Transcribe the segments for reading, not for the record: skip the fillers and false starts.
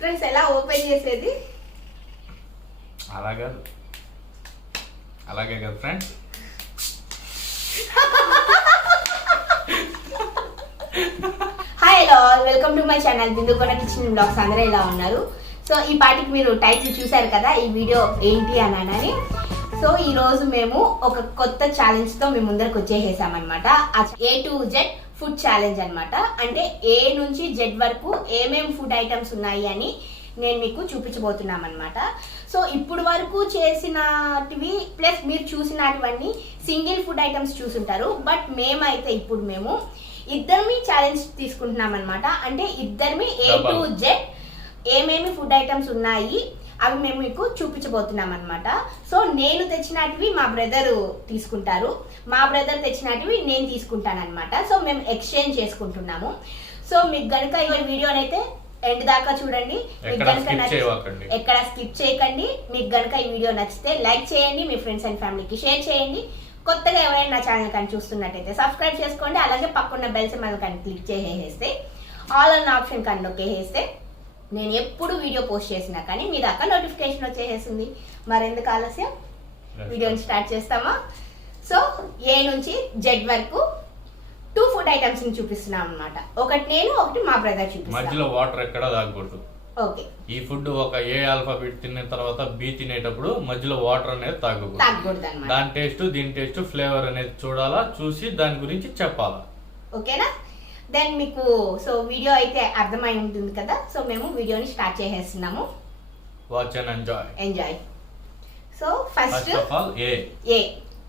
Friends ఎలా open చేసేది? అలాగే కదా friends. Hi hello, welcome to my channel Bindukonda kitchen blogs. అందరూ ఎలా ఉన్నారు? సో ఈ పాటికి మీరు టైటిల్ చూశారు కదా, ఈ వీడియో ఏంటి అని. సో ఈ రోజు మేము ఒక కొత్త ఛాలెంజ్ తో మేము ముందరకు వచ్చేసామన్నమాట. A to Z food challenge అన్నమాట. అంటే ఏ నుంచి జెడ్ వరకు ఏమేమి ఫుడ్ ఐటమ్స్ ఉన్నాయి అని నేను మీకు చూపించబోతున్నాం అనమాట. సో ఇప్పుడు వరకు చేసినటివి ప్లస్ మీరు చూసినటువన్నీ సింగిల్ ఫుడ్ ఐటమ్స్ చూసుంటారు. బట్ మేమైతే ఇప్పుడు మేము ఇద్దరిమి ఛాలెంజ్ తీసుకుంటున్నాం అనమాట. అంటే ఇద్దరిమి A to Z ఏమేమి ఫుడ్ ఐటమ్స్ ఉన్నాయి అవి మేము మీకు చూపించబోతున్నాం అనమాట. సో నేను తెచ్చినటివి మా బ్రదర్ తీసుకుంటారు, మా బ్రదర్ తెచ్చినటివి నేను తీసుకుంటాను అనమాట. సో మేము ఎక్స్చేంజ్ చేసుకుంటున్నాము. సో మీకు గనుక ఈ వీడియోనైతే ఎండ్ దాకా చూడండి. మీకు గనుక ఎక్కడ స్కిప్ చేయకండి. మీకు గనుక ఈ వీడియో నచ్చితే లైక్ చేయండి, మీ ఫ్రెండ్స్ అండ్ ఫ్యామిలీకి షేర్ చేయండి. కొత్తగా ఎవరైనా నా ఛానల్ కానీ చూస్తున్నట్టయితే సబ్స్క్రైబ్ చేసుకోండి. అలాగే పక్కన్న బెల్ సింబల్ కానీ క్లిక్ చేసేస్తే ఆల్ అన్న ఆప్షన్ కానీ నొక్కేసేస్తే నేను ఎప్పుడు వీడియో పోస్ట్ చేసినా కానీ మీ దాకా నోటిఫికేషన్ వచ్చేసింది. మరెందుకు ఆలస్యం, వీడియోని స్టార్ట్ చేస్తామా? సో ఏ నుంచి జెడ్ వరకు 2 ఫుడ్ ఐటమ్స్ ని చూపిస్తున్నాం అనమాట. ఒకటి నేను, ఒకటి మా బ్రదర్ చూపిస్తాను. మధ్యలో వాటర్ ఎక్కడ తాగకూడదు. ఓకే. ఈ ఫుడ్ ఒక ఏ ఆల్ఫాబెట్ తిన్న తర్వాత బి తినేటప్పుడు మధ్యలో వాటర్ అనేది తాగకూడదు అన్నమాట. దాని టేస్ట్ దీని టేస్ట్ ఫ్లేవర్ అనేది చూడాలా, చూసి దాని గురించి చెప్పాలా. ఓకేనా? దెన్ మీకు సో వీడియో అయితే అర్థమై ఉంటుంది కదా. సో మేము వీడియోని స్టార్ట్ చేసేస్తున్నాము. Watch and enjoy. So first of all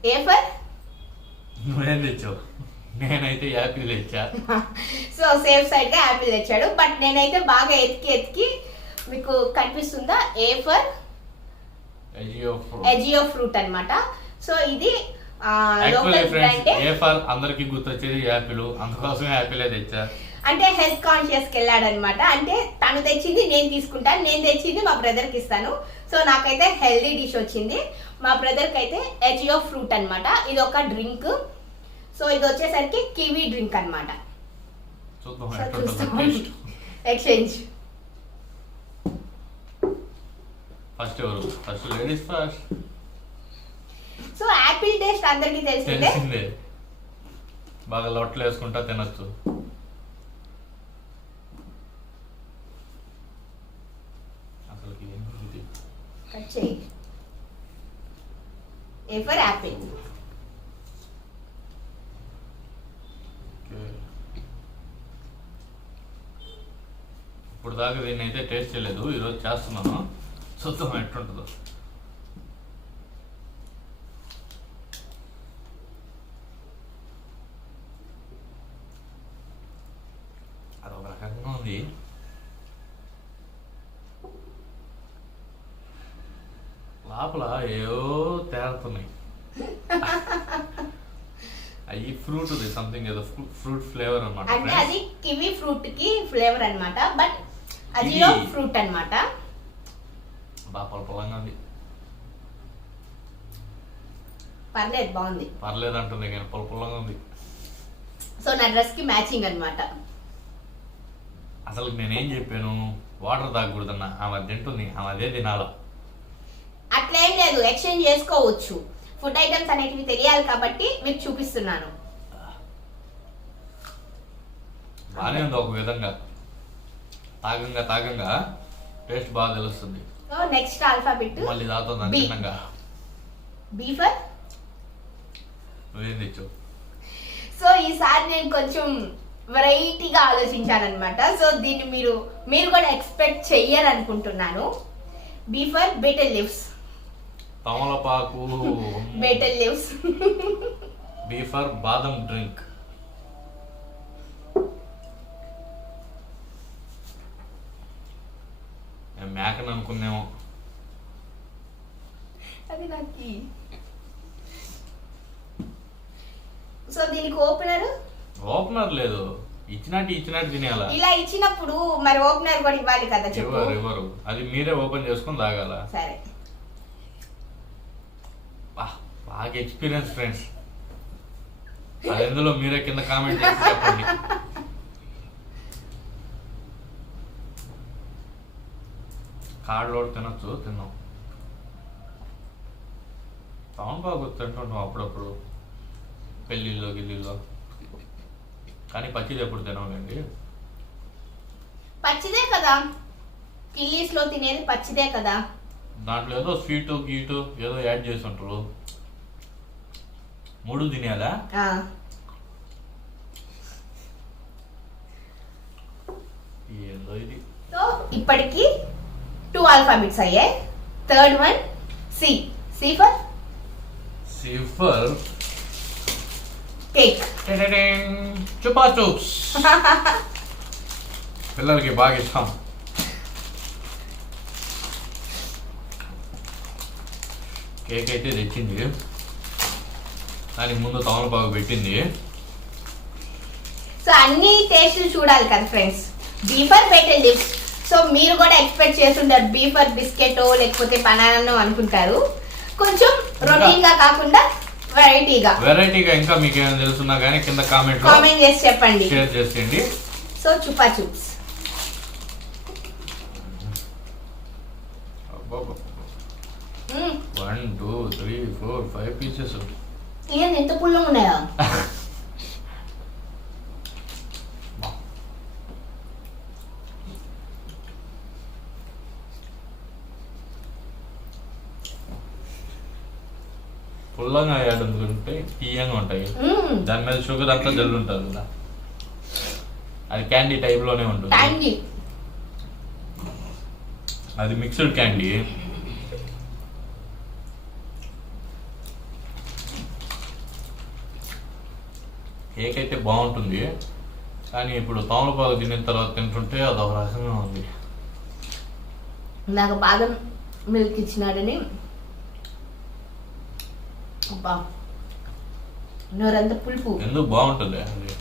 A for నువ్వేం తెచ్చావు? నేనైతే యాపిల్ తెచ్చా. సో సేఫ్ సైడ్ గా యాపిల్ తెచ్చాడు. బట్ నేనైతే బాగా ఎతికి మీకు కనిపిస్తుందా? ఏ ఫర్ ఎజియో ఫ్రూట్ అన్నమాట. సో ఇది అందరికి గుర్తొచ్చేది యాపిల్, అందుకోసం యాపిల్ తెచ్చా. అంటే హెల్త్ కాన్షియస్ కి వెళ్ళాడు అనమాట. అంటే తను తెచ్చింది నేను తీసుకుంటాను, నేను తెచ్చింది మా బ్రదర్ కి ఇస్తాను. సో నాకైతే హెల్దీ డిష్ వచ్చింది, మా బ్రదర్ కి అయితే ఎజియో ఫ్రూట్ అన్నమాట. ఇది ఒక డ్రింక్. సో ఇది వచ్చేసరికి కివీ డ్రింక్ అన్నమాట. ఎక్స్చేంజ్. ఫస్ట్ ఎవరు? First ladies first. So Apple taste అందరికి తెలిసిందే, బాగా లొట్టలు వేసుకుంటా తినొచ్చు. అసలు కట్ చేయి. A for Apple. ఇప్పుడు దాకా దీన్ని అయితే టేస్ట్ చేయలేదు, ఈరోజు చేస్తున్నాను. చూద్దాం ఎట్లుంటుందో. అదొక రకంగా ఉంది. లోపల ఏవో తేలుతున్నాయి. అవి ఫ్రూట్ సంథింగ్ ఏదో ఫ్రూట్ ఫ్లేవర్ అన్నమాట. అంటే అది కివీ ఫ్రూట్ కి ఫ్లేవర్ అన్నమాట. బట్ అజియో ఫ్రూట్ అన్నమాట. బాగా పొలపొలంగా ఉంది. పర్లేదు, బాగుంది. పర్లేదు అంటుంది కానీ పొలపొలంగా ఉంది. సో నా డ్రెస్ కి మ్యాచింగ్ అన్నమాట. అసలు నేనేం చెప్పాను, వాటర్ తాగకూడదన్నా. ఆమె తింటుంది, ఆమె అదే తినాల. అట్లేం లేదు, ఎక్స్చేంజ్ చేసుకోవచ్చు. ఫుడ్ ఐటమ్స్ అనేటివి తెలియాలి కాబట్టి మీకు చూపిస్తున్నాను. బాగానే ఉంది ఒక విధంగా. తాగంగా టేస్ట్ బాగా తెలుస్తుంది. సో నెక్స్ట్ ఆల్ఫాబెట్ మళ్ళీ తాగుతుంది తిన్నంగా. బి ఫర్ నువ్వేం తెచ్చావు? సో ఈసారి నేను కొంచెం వెరైటీగా ఆలోచించానమాట. సో దీన్ని మీరు కూడా ఎక్స్పెక్ట్ చెయ్యాలనుకుంటున్నాను. B for betel leaves. తమలపాకు. Betel leaves. B for badam drink. మేకని అనుకున్నాము. అది నాకు. సో దీనికి ఓపెనర్ లేదు, ఇచ్చినట్టు తినేయాల. ఇలా ఇచ్చినప్పుడు మరి ఓపెనర్ కూడా ఇవ్వాలి కదా. ఎవరు అది మీరే ఓపెన్ చేసుకొని తాగాల. సరే. బాగా ఎక్స్పీరియన్స్ ఫ్రెండ్స్. అది ఎందులో మీరే కింద కామెంట్ చేసి చెప్పండి. కాడలో తినొచ్చు, తిన్నాం. తమలపాకు తింటుంటాం అప్పుడప్పుడు పెళ్ళిళ్ళలో గిల్లిల్లో, కానీ పచ్చిది ఎప్పుడు తినాలండి. పచ్చిదే కదా, కిల్లీస్ లో తినేది పచ్చిదే కదా. దాంట్లో ఏదో స్వీటు గీటు ఏదో యాడ్ చేసి ఉంటారు. 3 తినేయాలా? ఏందో ఇది. సో ఇప్పటికి 2 ఆల్ఫాబెట్స్ అయ్యాయి. Third one C. C for cake. Chupa Chups పిల్లలకి బాగా ఇష్టం. కేక్ అయితే తెచ్చింది, దానికి ముందు తమలపాకు పెట్టింది. సో అన్ని టేస్ట్లు చూడాలి కదా ఫ్రెండ్స్. బీఫర్ పెట్టే లిప్స్. సో మీరు కూడా ఎక్స్పెక్ట్ చేస్తుంటారు బీఫర్ బిస్కెట్ లేకపోతే బనానా అనుకుంటారు. కొంచెం రొటీన్ గా కాకుండా వెరైటీగా ఇంకా మీకు ఏమైనా తెలుసున్నా కానీ కింద కామెంట్ చేసి చెప్పండి, షేర్ చేసేయండి. So చుపా చూప్స్ 1 2 3 4 5 pieces. ఏంది ఎంత పుల్లగా ఉన్నాయా? పుల్లంగా ఉంటే తీయంగా ఉంటాయి. దాని మీద షుగర్ అంతా జల్లు ఉంటుంది కదా, అది క్యాండీ టైప్ లోనే ఉంటుంది. అది మిక్స్డ్ క్యాండీ. కేక్ అయితే బాగుంటుంది, కానీ ఇప్పుడు తమలపాకు తినిన తర్వాత తింటుంటే అదొక రకంగా ఉంది. నాకు బాదం మిల్క్ ఇచ్చినాడని నోరంత పులుపు. ఎందుకు బాగుంటుంది అది.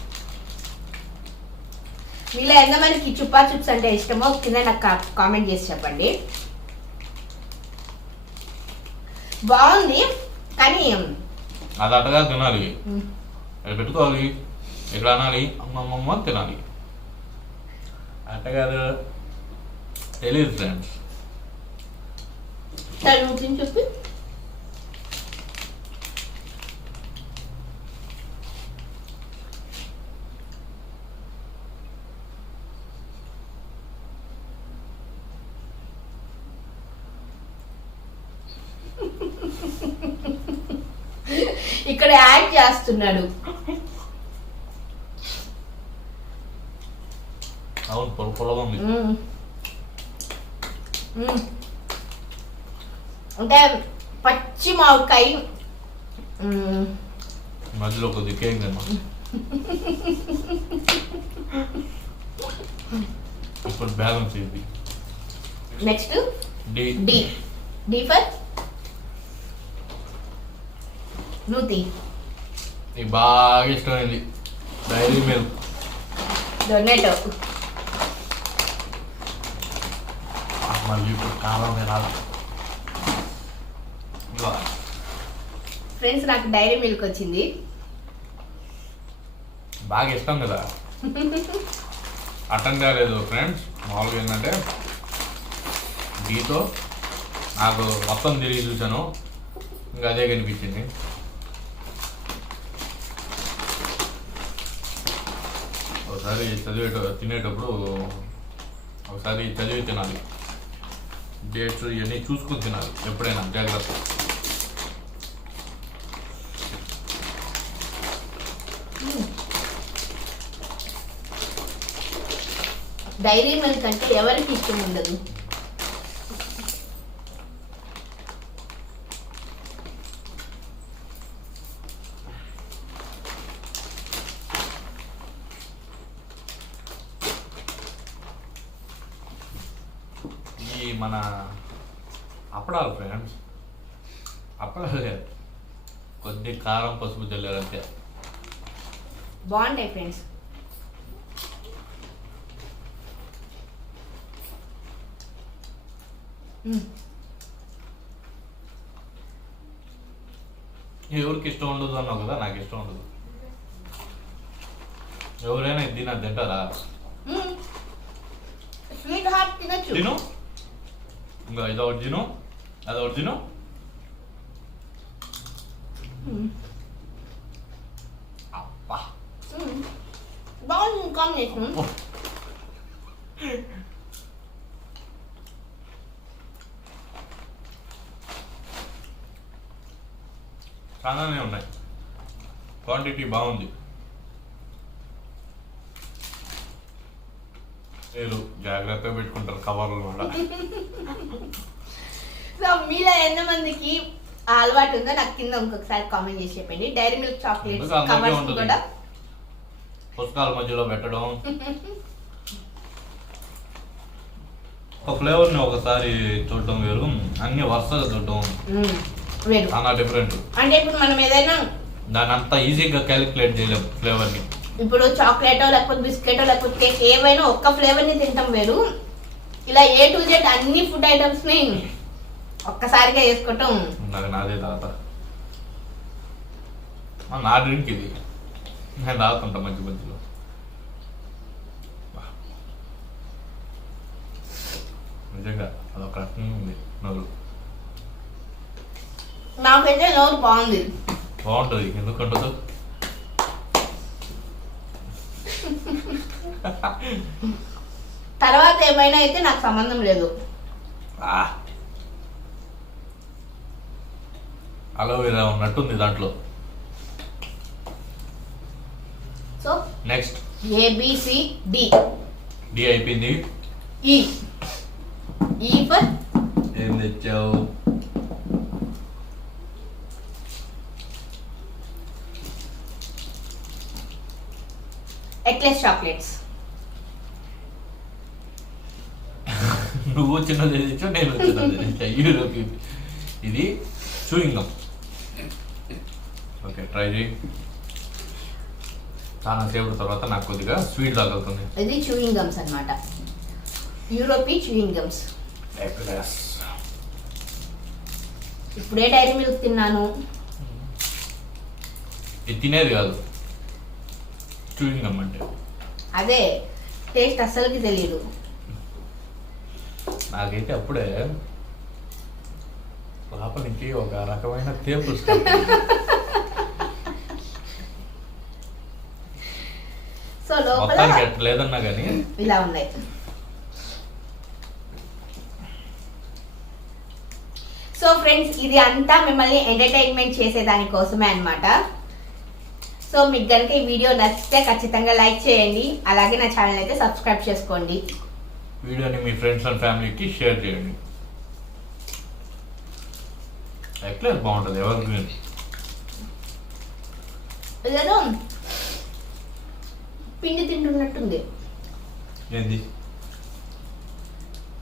మీలో ఎంతమందికి చుపా చిప్స్ అంటే ఇష్టమో కింద నాకు కామెంట్ చేసి చెప్పండి. బాగుంది, కానీ అది అట్టగా తినాలి, అది పెట్టుకోవాలి, ఇక్కడ అనాలి అమ్మమ్మ తినాలి. అట్టగాదు తెలియదు ఫ్రెండ్స్. చెప్పి ఇక్కడ యాడ్ చేస్తున్నాడు. అవును, పొలపొలగా ఉంది. అంటే పచ్చి మామిడికాయ మధ్యలో కొద్ది కేక్ తిన్నా. ఇప్పుడు బ్యాలెన్స్ ఇది. Next D. D. D for నూతి. నీకు బాగా ఇష్టమైంది డైరీ మిల్క్. డొనేటో. మళ్ళీ ఇప్పుడు కారం తినాలి. ఫ్రెండ్స్ నాకు డైరీ మిల్క్ వచ్చింది, బాగా ఇష్టం కదా. అటెండ్ కాలేదు ఫ్రెండ్స్. మామూలుగా ఏంటంటే డీతో నాకు మొత్తం తిరిగి చూసాను, ఇంకా అదే కనిపించింది. ఒకసారి తినేటప్పుడు ఒకసారి చదివి తినాలి, డేట్స్ ఇవన్నీ చూసుకుని తినాలి ఎప్పుడైనా, జాగ్రత్త. డైరీ మిల్క్ అంటే ఎవరికి ఇష్టం ఉండదు. ఈ మన అప్పడాలు ఫ్రెండ్స్, అప్పడాలు కొద్ది కారం పసుపు చల్లారంతే, బాగుంటాయి ఫ్రెండ్స్. ఎవరికి ఇష్టం ఉండదు అన్నావు కదా, నాకు ఇష్టం ఉండదు. ఎవరైనా ఇది నాకు తింటారా? స్వీట్ హార్ట్ తినచ్చు. తిను, ఇంకా ఇది ఒరిజినో అది ఒరిజినో. అబ్బా బాగుంది కాంబినేషన్. చాలానే ఉన్నాయి, క్వాంటిటీ బాగుంది. మీరు జాగ్రత్తగా పెట్టుకుంటారు కవర్లు కూడా. సో మీలో ఎంతమందికి ఆ అలవాటు ఉందో నాకు కింద ఇంకొకసారి కామెంట్ చేసి చెప్పండి. డైరీ మిల్క్ చాక్లెట్స్ కవర్స్ కూడా పుస్తకాల మధ్యలో పెట్టడం, ఒక ఫ్లేవర్ ని ఒకసారి చూడటం వేరు, అన్ని వరుసగా చూడటం వేరు, చాలా డిఫరెంట్. అంటే ఇప్పుడు మనం ఏదైనా దాన్ని అంత ఈజీగా క్యాలిక్యులేట్ చేయలేము ఫ్లేవర్ ని. ఇప్పుడు చాక్లెటో లేకపోతే బిస్కెటో లేకపోతే కేక్ ఏవైనా ఒక్క ఫ్లేవర్ ని తింటాం వేరు, ఇలా A to Z అన్ని ఫుడ్ ఐటమ్స్ ని ఒక్కసారిగా వేసుకోవటం. నాకు నాదే తాత, నా డ్రింక్ ఇది, నేను తాగుతుంటా మధ్య మధ్యలో. నిజంగా అదొక రకంగా ఉంది నోరు. నాకైతే నోరు బాగుంది. బాగుంటుంది, ఎందుకంటుందో. తర్వాత ఏమైనా అయితే నాకు సంబంధం లేదు. అలోవెరా ఉన్నట్టుంది దాంట్లో. So next ABCD. డి అయిపోయింది. E ఫర్ ఏం తెచ్చావు? Eclairs chocolates. నువ్వు చిన్నది తెచ్చావు, నేను చిన్నది తెచ్చా. యూరోపి ఇది చూయింగ్ గమ్. ఓకే, ట్రై చేయి. చాలా సేపటి తర్వాత నాకు కొద్దిగా స్వీట్ తగులుతుంది. ఇది చూయింగ్ గమ్స్ అన్నమాట, యూరోపీ చూయింగ్ గమ్స్. ఇప్పుడే డైరీ మిల్క్ తిన్నాను. ఇది తినేది కాదు, చూయింగ్ గమ్ అంటే. అదే టేస్ట్ అస్సలకి తెలియదు నాకైతే అప్పుడే లోపల నుంచి ఒక రకమైన తేపు. సో లోపల లేదన్నా కానీ ఇలా ఉన్నాయి. సో ఫ్రెండ్స్, ఇది అంతా మిమ్మల్ని ఎంటర్టైన్మెంట్ చేసేదాని కోసమే అన్నమాట. సో మీకు కనుక ఈ వీడియో నచ్చితే ఖచ్చితంగా లైక్ చేయండి, అలాగే నా ఛానల్ అయితే సబ్స్క్రైబ్ చేసుకోండి. వీడియోని మీ ఫ్రెండ్స్ అండ్ ఫ్యామిలీకి షేర్ చేయండి. ఎక్లెస్ బాగుంటుంది, ఎవర్ గ్రీన్. ఇదేదో పిండి తింటున్నట్టుంది. ఏంది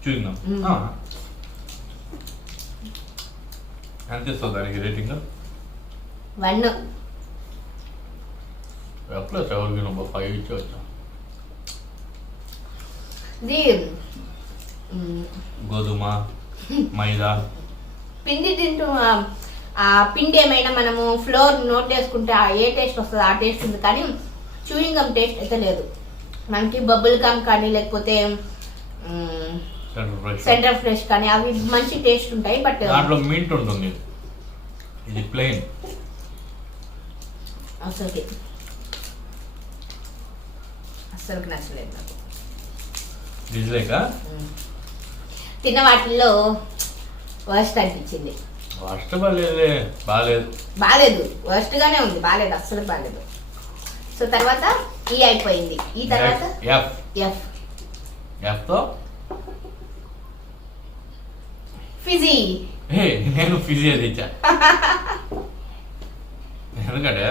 చూద్దాం. ఎంత ఇస్తుంది దానికి రేటింగ్? 1. Eclairs ever green 5 ఇచ్చేవచ్చా? ఇది గోధుమ, మైదా పిండి తింటూ ఆ పిండి ఏమైనా మనము ఫ్లోర్ నోట్ వేసుకుంటే ఏ టేస్ట్ వస్తుంది ఆ టేస్ట్ ఉంది, కానీ చూయింగ్ గమ్ టేస్ట్ అయితే లేదు. మనకి బబుల్ గమ్ కానీ లేకపోతే సెంటర్ ఫ్రెష్ కానీ అవి మంచి టేస్ట్ ఉంటాయి, బట్ దాంట్లో మింట్ ఉంటుంది. ఇది ప్లెయిన్. అసలుకి నచ్చలేదు నాకు. తిన్న వాటిల్లో వర్స్ట్ అనిపించింది. వర్స్ట్ బాలేదు, వర్స్ట్ గానే ఉంది, బాలేదు, అస్సలు బాలేదు. సో తర్వాత ఈ అయిపోయింది. ఈ తర్వాత ఎఫ్ తో ఫిజీ. నేను ఫిజీ అది ఇచ్చా. ఎందుకంటే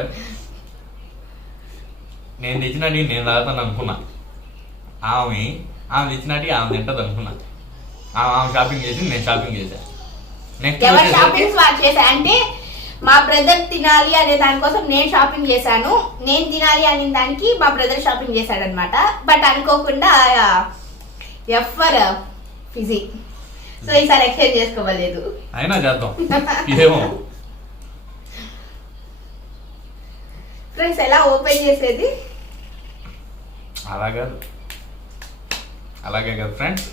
నేను తెచ్చినట్టు నేను తాగుతాను అనుకున్నా, ఆమె తెచ్చినట్టు ఆమె తింటది అనుకున్నా. ఆమె షాపింగ్ చేసి నేను షాపింగ్ చేశా. ఎవరు షాపింగ్ చేశా అంటే మా బ్రదర్ తినాలి అనే దానికోసం నేను షాపింగ్ చేశాను. నేను తినాలి అనే దానికి మా బ్రదర్ షాపింగ్ చేశాడు అనమాట. బట్ అనుకోకుండా ఎఫర్ ఫిజీ. సో ఈసారి ఎక్స్చేంజ్ చేసుకోవలేదు, అయినా చేద్దాం. ఏమో ఫ్రెండ్స్, ఎలా ఓపెన్ చేసేది? అలాగే కదా ఫ్రెండ్స్.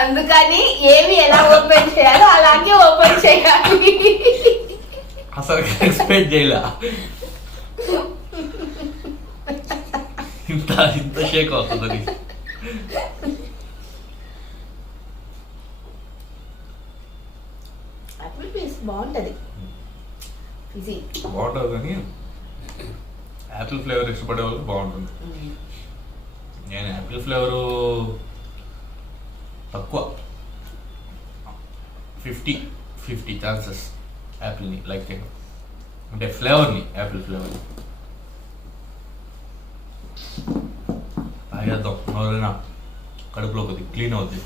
అందుకని ఏవి ఎలా ఓపెన్ చేయాలో అలాగే ఓపెన్ చేయాలి. అసలు ఎక్స్పెక్ట్ చేయలే ఇంత ఇంత షేక్ అవుతుందని. యాపిల్ పీస్ బాగుంటది, బాగుంటుంది కానీ యాపిల్ ఫ్లేవర్ ఇష్టపడే వాళ్ళకి బాగుంటుంది. నేను యాపిల్ ఫ్లేవరు తక్కువ, 50 ఛాన్సెస్ యాపిల్ని లైక్ చేయడం, అంటే ఫ్లేవర్ని, యాపిల్ ఫ్లేవర్ని. తాగేద్దాం, నోరైనా కడుపులో కొద్ది క్లీన్ అవుతుంది.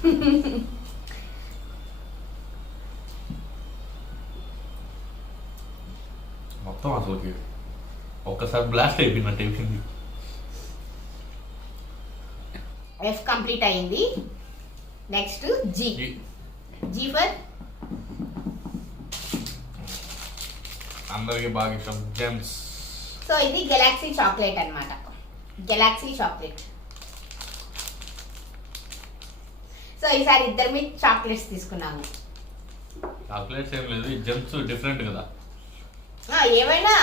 మొత్తం అసలుకి ఒక్కసారి బ్లాస్ట్ అయిపోయినట్టు అయిపోయింది. ఎఫ్ కంప్లీట్ అయింది. Next G. జీ ఫర్ అందరికి బాగా ఇష్టం, జెమ్స్. సో ఇది గెలాక్సీ చాక్లెట్ అన్నమాట. Galaxy chocolate. సో ఈసారి ఇద్దరు మీ చాక్లెట్స్ తీసుకున్నాము. చాక్లెట్స్ ఏం లేదు, జెమ్స్ డిఫరెంట్ కదా. ఏమైనా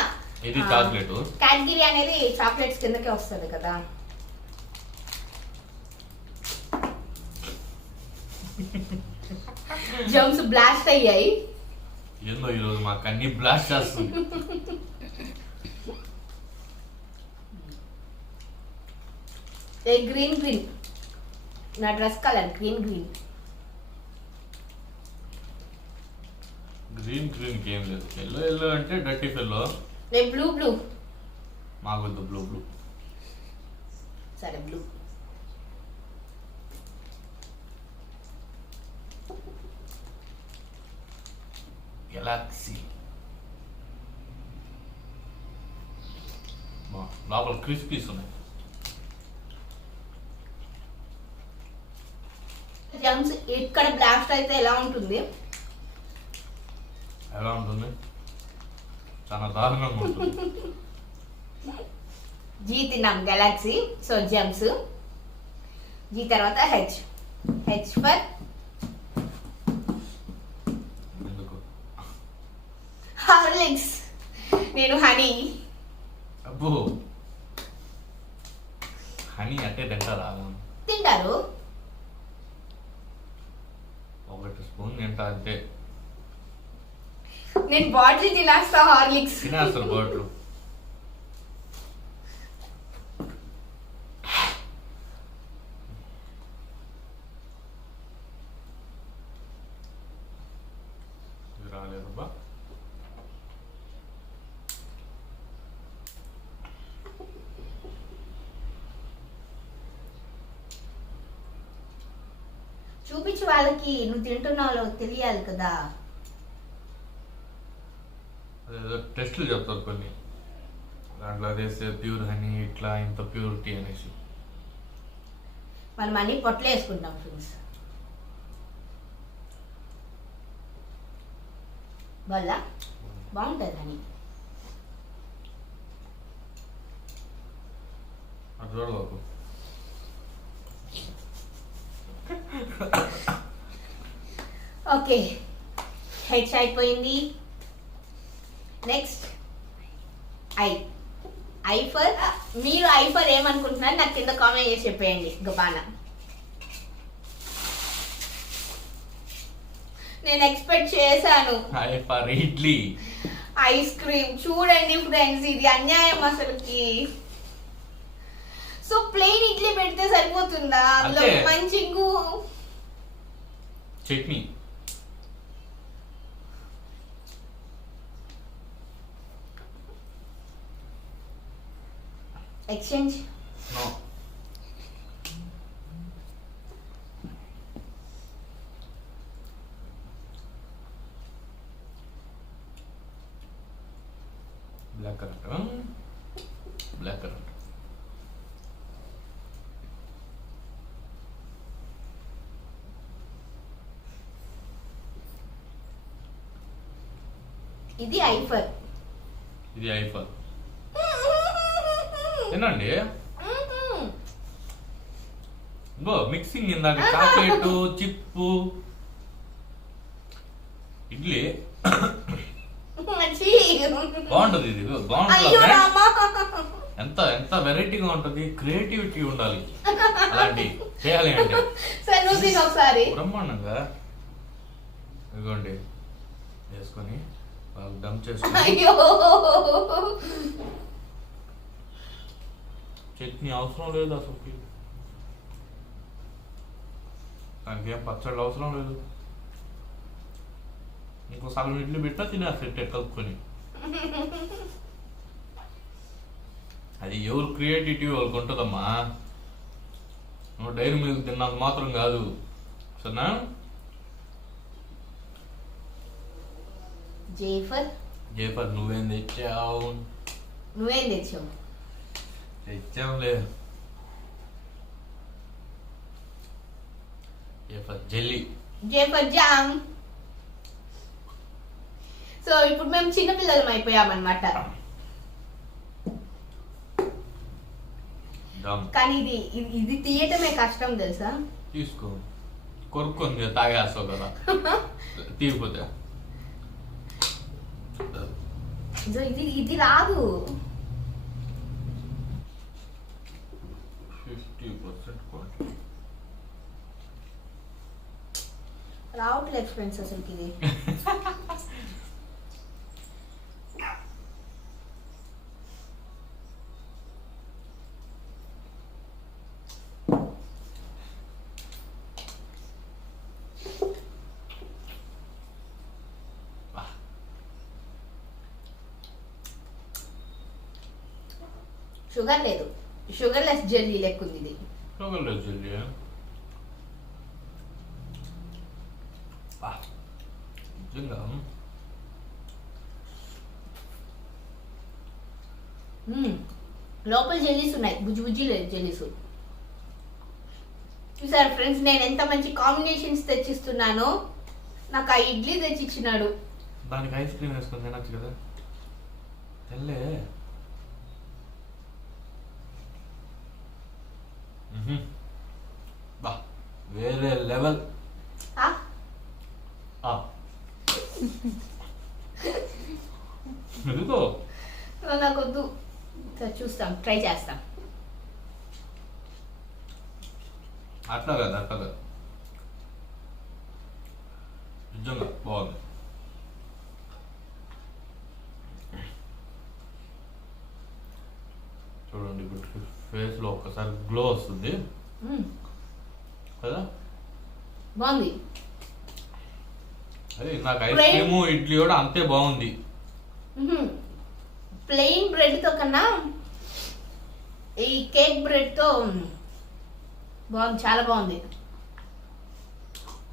ఇది చాక్లెట్, క్యాడ్బరీ అనేది చాక్లెట్స్ కిందకే వస్తుంది కదా. జమ్స్ బ్లాస్ట్ అయ్యాయి. ఏందో ఈరోజు మాకు అన్ని బ్లాస్ట్ చేస్తుంది. గ్రీన్ గ్రీన్, నా dress colour green green. Green green ఏం లేదు, ఎల్లో ఎల్లో అంటే డర్టీ ఫెల్లో. బ్లూ బ్లూ, మాకు వద్దు బ్లూ బ్లూ. సరే బ్లూ. గెలాక్సీ లోపల క్రిస్పీస్ ఉన్నాయి. జమ్స్ ఇక్కడ బ్లాస్ట్ అయితే ఎలా ఉంటుంది? ఎలా ఉంటుంది? చాలా దారుణంగా ఉంటుంది. జీ తిన్నాం, గెలాక్సీ. సో జమ్స్. జీ తర్వాత హెచ్. H for Horlicks. నేను హనీ. అబ్బో, హనీ అంటే తింటారా? తింటారు, 1 స్పూన్ తింటా అంతే. నేను బాటిల్ తినేస్తా హార్లిక్స్. తినేస్తారు బాటిల్. రాలేదబ్బా. చూపించి వాళ్ళకి నువ్వు తింటున్నావు తెలియాలి కదా. అదేదో టెస్టులు చెప్తారు కొన్ని, దాంట్లో అదేస్తే ప్యూర్ హనీ ఇట్లా ఇంత ప్యూరిటీ అనేసి. మనం అన్ని పొట్లు వేసుకుంటాం ఫ్రెండ్స్. వల్ల బాగుంటుంది హనీ. అది చూడబాకు. ఓకే, హెచ్ అయిపోయింది. Next I. ఐ ఫర్, మీరు ఐ ఫర్ ఏమనుకుంటున్నారు నాకు కింద కామెంట్ చేసి చెప్పేయండి. గబానా నేను ఎక్స్పెక్ట్ చేశాను. I for idli. Ice cream. చూడండి ఫ్రెండ్స్, ఇది అన్యాయం అసలుకి. సో ప్లెయిన్ ఇడ్లీ పెడితే సరిపోతుందా? అందులో మంచి chutney. Exchange. No. Black currant. Black currant. ఇది ఐఫర్. ఇది ఐఫర్. తినండి, ఇంకో మిక్సింగ్ ఇందాక చాక్లెట్ చిప్పు ఇడ్లీ బాగుంటది ఇది బాగుంటుంది. ఎంత ఎంత వెరైటీగా ఉంటది, క్రియేటివిటీ ఉండాలి అలాంటి చేయాలి అంటే ఒకసారి బ్రహ్మాండంగా. ఇదిగోండి వేసుకొని బాగా దమ్ చేసుకొని చట్నీ అవసరం లేదు అసలు, దానికి ఏం పచ్చళ్ళు అవసరం లేదు. ఇంకో సగం ఇడ్లీ పెట్టా తినేస్తే కలుపుకొని. అది ఎవరు క్రియేటివిటీ వాళ్ళకి ఉంటుందమ్మా. నువ్వు డైరీ మిల్క్ తిన్నంత మాత్రం కాదు సరేనా. జేఫర్ నువ్వేం తెచ్చావు? తెచ్చావులే. జేఫర్ జేఫర్ జామ్. సో ఇప్పుడు మేము చిన్నపిల్లలం అయిపోయామన్నమాట. కానీ ఇది తీయటమే కష్టం తెలుసా. తీసుకో కొరుక్కొని తాగేస్తావు కదా తీయకపోతే. ఇది రాదు. 50% రావట్లేదు ఫ్రెండ్స్ అసలుకి ఇది. షుగర్ లేదు, షుగర్ లెస్ జెల్లీ లెక్కుంది ఇది. షుగర్ లెస్ జెల్లీ నిజంగా లోపల జెల్లీస్ ఉన్నాయి, బుజ్జి బుజ్జి జెల్లీస్. చూసారు ఫ్రెండ్స్ నేను ఎంత మంచి కాంబినేషన్స్ తెచ్చిస్తున్నానో. నాకు ఆ ఇడ్లీ తెచ్చిచ్చినాడు. దానికి ఐస్ క్రీమ్ వేసుకొని తినచ్చు కదా తెల్లే. బా వేరే లెవెల్. ఎందుకో నాకొద్దు, చూస్తాం, ట్రై చేస్తాం. అట్లా కదా నిజంగా బాగుంది. చూడండి ఇప్పుడు ఫేస్ లో ఒక్కసారి గ్లో వస్తుంది కదా. బాగుంది. అదే నాకు ఐస్ క్రీమ్ ఇడ్లీ కూడా అంతే బాగుంది. ప్లెయిన్ బ్రెడ్ తో కన్నా ఈ కేక్ బ్రెడ్ తో బాగుంది, చాలా బాగుంది.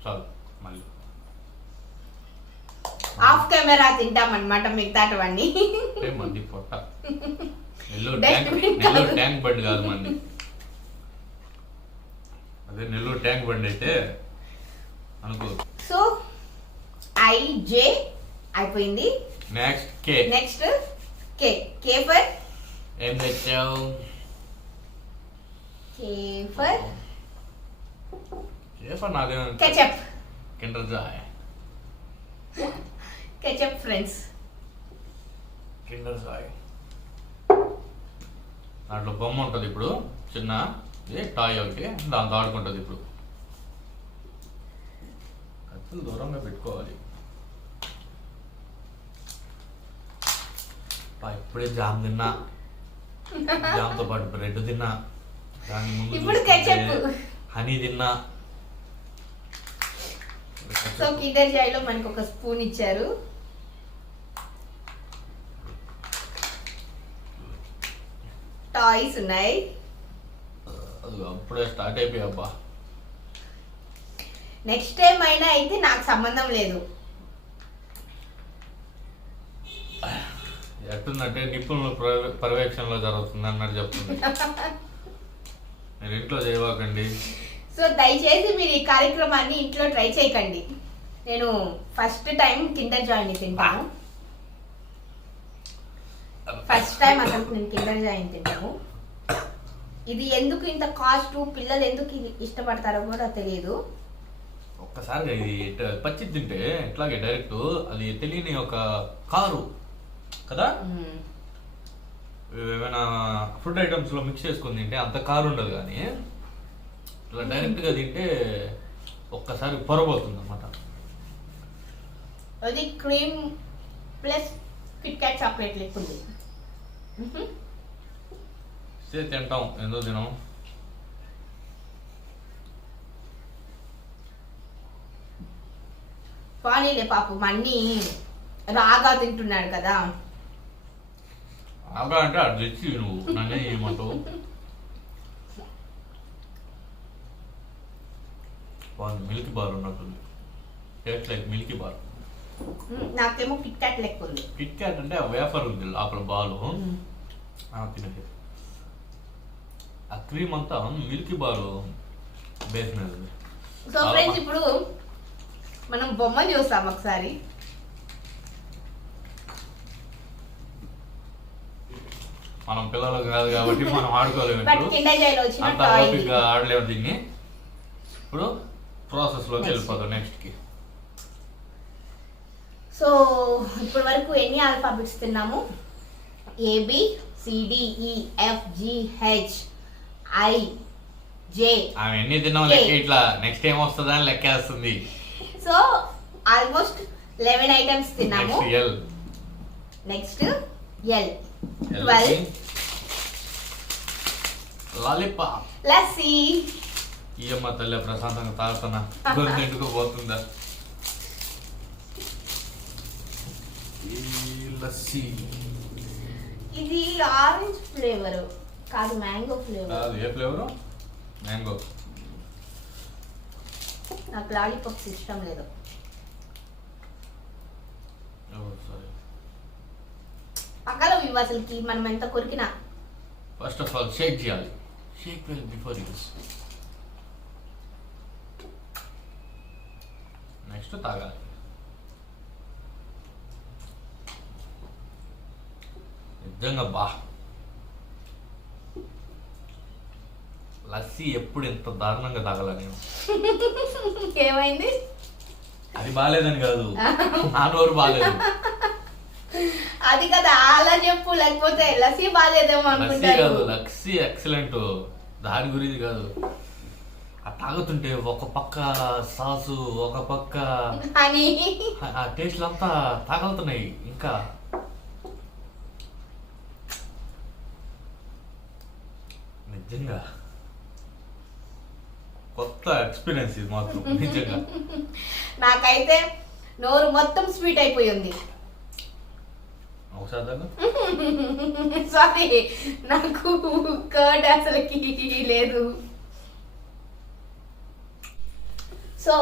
చాలు మళ్ళీ ఆఫ్ కెమెరా తింటామన్నమాట మిగతాటవన్నీ. మంది పొట్ట నెల్లూరు ట్యాంక్ బండి కాదు మంది. అదే నెల్లూరు ట్యాంక్ బండి అయితే అనుకో. సో IJ అయిపోయింది. Next K. K ఫర్ ఏం తెచ్చావు? కేఫర్ నాదే ketchup. Kinder Joy ketchup friends. Kinder Joy దాంట్లో బొమ్మ ఉంటుంది. ఇప్పుడు చిన్న టాయ్ ఒకటి దాంతో ఆడుకుంటుంది. ఇప్పుడు కత్తులు దూరంగా పెట్టుకోవాలి. ఇప్పుడే జామ్ తిన్నా, జామ్తో పాటు బ్రెడ్ తిన్నా, దాని ముందు హనీ తిన్నా. సో కిండర్ జాయ్ లో మనకు ఒక స్పూన్ ఇచ్చారు. టాయ్స్ ఉన్నాయి. అప్పుడే స్టార్ట్ అయిపోయా. అబ్బా నెక్స్ట్ టైం అయినా అయితే నాకు సంబంధం లేదు. ఎట్టుందంటే నిపుణుల పర్యవేక్షణలో జరుగుతుంది అన్నట్టు చెప్తుంది. మీరు ఇంట్లో చేయవాకండి. సో దయచేసి మీరు ఈ కార్యక్రమాన్ని ఇంట్లో ట్రై చేయకండి. నేను ఫస్ట్ టైం కిండర్ జాయ్ని తింటాను. ఫస్ట్ టైం అసలు నేను కిండర్ జాయ్ని తింటాను. ఇది ఎందుకు ఇంత కాస్ట్, పిల్లలు ఎందుకు ఇష్టపడతారో కూడా తెలియదు. ఒక్కసారిగా ఇది పచ్చి తింటే ఇట్లాగే డైరెక్ట్ అది తెలియని ఒక కారు కదా. ఏమైనా ఫుడ్ ఐటమ్స్ లో మిక్స్ చేసుకుని తింటే అంత కారు ఉండదు, కానీ ఇట్లా డైరెక్ట్ గా తింటే ఒక్కసారి పొరబోతుంది అనమాట. అది cream plus Kit Kat chocolate లేకుంది. తింటాం ఎందుకు తినం. పానీలే పాపం అన్నీ రాగా తింటున్నాడు కదా. రాగా అంటే అది తెచ్చి నువ్వు నన్నే ఏమంటావు. మిల్కీ బార్ ఉన్నట్టుంది, టేస్ట్ లైక్ మిల్కీ బార్. నాకేమో కిట్ క్యాట్ లెక్క ఉంది. కిట్ క్యాట్ అంటే వేఫర్ ఉంది లోపల బాలు తినే. ఆ క్రీమ్ అంతా మిల్కీ బారు బేస్ మీద ఉంది. సో ఫ్రెండ్స్, ఇప్పుడు మనం బొమ్మ చూస్తాం ఒకసారి. మనం పిల్లలు కాదు కాబట్టి మనం ఆడుకోలేము, అంత ఓపికగా ఆడలేము దీన్ని. ఇప్పుడు ప్రాసెస్ లోకి వెళ్ళిపోతాం నెక్స్ట్ కి. సో ఇప్పటి వరకు ఎన్ని ఆల్ఫాబెట్స్ తిన్నాము? A B C D E F G H I J. ఆమె ఎన్ని తిన్నాం లెక్క, ఇట్లా నెక్స్ట్ ఏం వస్తుందా అని లెక్కేస్తుంది. సో ఆల్మోస్ట్ 11 ఐటమ్స్ తిన్నాము. Next L 12. లాలీపాప్, లస్సీ. ఈ అమ్మ తల్లి ప్రశాంతంగా తాగుతున్నా, గొంతు ఎండుకోబోతుందా. లస్సీ ఇది ఆరెంజ్ ఫ్లేవర్ కాదు, మ్యాంగో ఫ్లేవర్. ఏ ఫ్లేవర్? మ్యాంగో. నాకు లాలీపాప్స్ ఇష్టం లేదు. పక్కన ఇవి అసలుకి మనం ఎంత కొరికినా. ఫస్ట్ ఆఫ్ ఆల్ షేక్ చేయాలి. Shake well before use. Next తాగాలి. నిజంగా బా, లస్సీ ఎప్పుడు ఎంత దారుణంగా తాగల నేను. ఏమైంది? అది బాగాలేదని కాదు, నా నోరు బాగాలేదు. అది కదా అలా చెప్పు, లేకపోతే లస్సీ బాగాలేదేమో అనుకుంటారు. లస్సీ ఎక్సలెంట్, దాని గురించి కాదు. ఆ తాగుతుంటే ఒక పక్క సాసు, ఒక పక్క అని ఆ టేస్ట్లు అంతా తాగలుతున్నాయి. ఇంకా నిజంగా కొత్త ఎక్స్పీరియన్స్ ఇది మాత్రం నిజంగా. నాకైతే నోరు మొత్తం స్వీట్ అయిపోయింది. సారీ, నాకు కర్డ్ అసలుకి లేదు. సో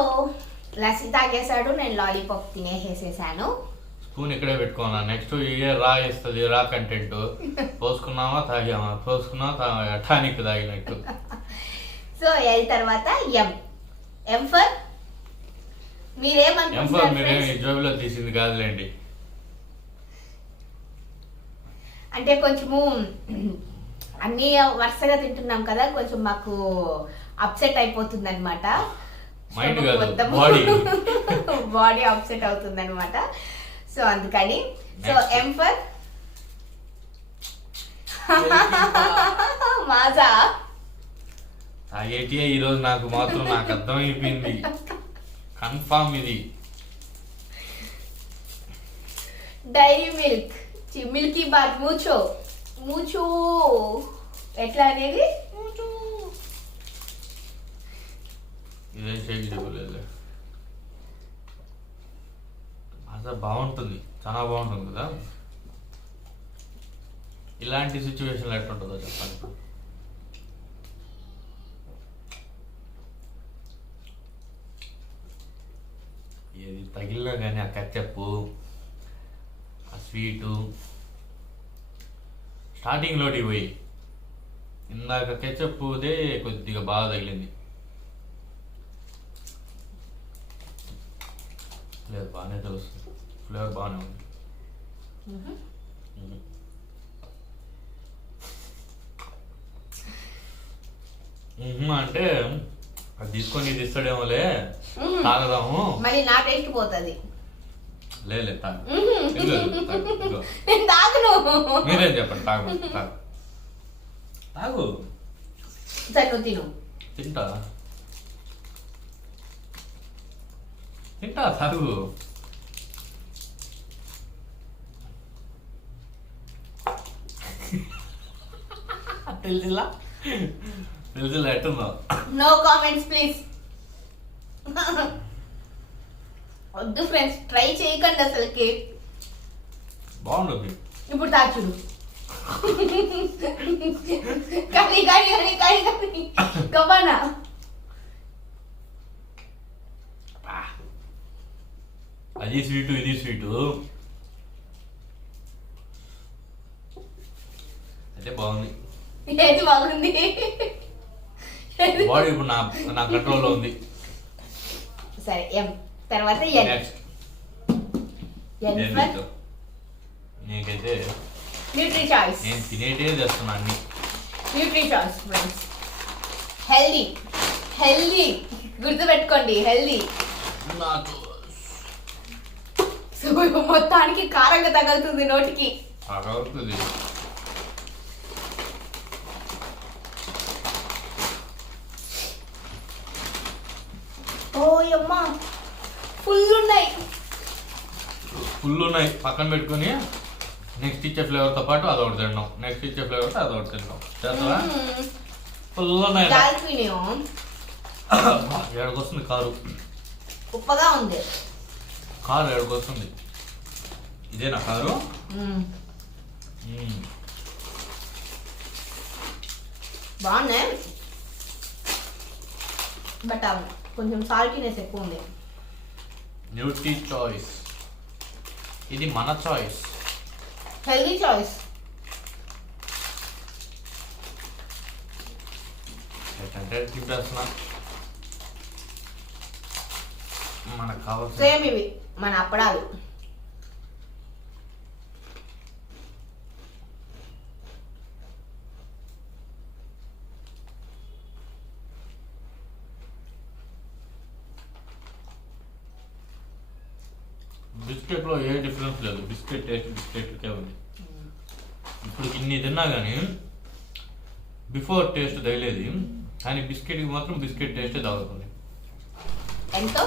లస్సీ తాగేసాడు, నేను లాలీపాప్ తినేసేసాను. స్పూన్ ఇక్కడే పెట్టుకున్నా. నెక్స్ట్ ఏ రా ఇస్తుంది, రా కంటెంట్. పోసుకున్నామా తాగామా, పోసుకున్నామా టానిక్ తాగినట్టు. సో ఎల్ తర్వాత ఎం. ఎం ఫర్ మీరేమనుకుంటున్నారు? మీరేమి జోబిలో తీసింది కాదులేండి. అంటే కొంచెము అన్ని వరుసగా తింటున్నాం కదా, కొంచెం మాకు అప్సెట్ అయిపోతుంది అనమాట. బాడీ అప్సెట్ అవుతుంది అనమాట. సో అందుకని సో ఎం ఫర్ మాజా. తాగేటియే ఈరోజు నాకు మాత్రం నాకు అర్థమైపోయింది, కన్ఫామ్ ఇది. Dairy Milk, Milky Bar, Mucho. Mucho ఎట్లా అనేది? ఇదేం షేక్ చెప్పలేదు. అసలు బాగుంటుంది, చాలా బాగుంటుంది కదా. ఇలాంటి సిచ్యువేషన్లో ఎట్లుంటుందో చెప్పాలి. ఏది తగిలినా కానీ ఆ కచ్చప్పు, ఆ స్వీటు స్టార్టింగ్లోటి పోయి ఇందాక కెచప్పుదే కొద్దిగా బాగా తగిలింది. లేదు బాగానే తెలుస్తుంది, ఫ్లేవర్ బాగానే ఉంది. అంటే అది తీసుకొని ఇది ఇస్తాడేమోలే తాగదాము. మరి నా టేస్ట్ పోతుంది. లేదు తాగు. నేను తాగను. మీరేం చెప్పండి. తాగు తాగు తాగు. సరే నువ్వు తిను. తింటా తింటా తాగు. తెలిసిలా తెలిసిలా ఎట్టుందో. No comments please. వద్దు ఫ్రెండ్స్, ట్రై చేయకండి అసలుకి. బాగుంటుంది. ఇప్పుడు తాచుడు కానీ కానీ కానీ కానీ కానీ గబానా. అది స్వీటు ఇది స్వీటు అయితే బాగుంది. ఏది బాగుంది? బాడీ ఇప్పుడు నా నా కంట్రోల్లో ఉంది. సరే ఎం తర్వాత నెక్స్ట్ నీకైతే న్యూట్రీ చాయిస్. నేను తినేటే చేస్తున్నా అన్ని. Nutri choice friends. Healthy healthy గుర్తుపెట్టుకోండి, హెల్దీ. సో మొత్తానికి కారంగా తగులుతుంది నోటికి. తగులుతుంది. ఓయమ్మా ఫుల్ ఉన్నాయి. ఫుల్ ఉన్నాయి. పక్కన పెట్టుకుని నెక్స్ట్ ఇచ్చే ఫ్లేవర్తో పాటు అదొకటి తిన్నాం. నెక్స్ట్ ఇచ్చే ఫ్లేవర్తో అదొకటి తిన్నాం. చేస్తావా? ఫుల్ ఉన్నాయి. ఏడకొస్తుంది కారు. ఉప్పగా ఉంది కారు. ఏడకొస్తుంది. ఇదేనా కారు? బాగున్నాయి బట్ కొంచెం సాల్టీనెస్ ఎక్కువ ఉంది. Nutri choice. ఇది మన చాయిస్. Healthy choice. ఏంటంటే తిప్పేస్తున్నా. మనకు కావాల్సిన సేమ్ ఇవి మన అప్పడాలు. బిస్కెట్లో ఏ డిఫరెన్స్ లేదు. బిస్కెట్ టేస్ట్ బిస్కెట్కే ఉంది. ఇప్పుడు ఇన్ని తిన్నా కానీ బిఫోర్ టేస్ట్ తగిలేది, కానీ బిస్కెట్కి మాత్రం బిస్కెట్ టేస్టే తగులుతుంది. ఎంతో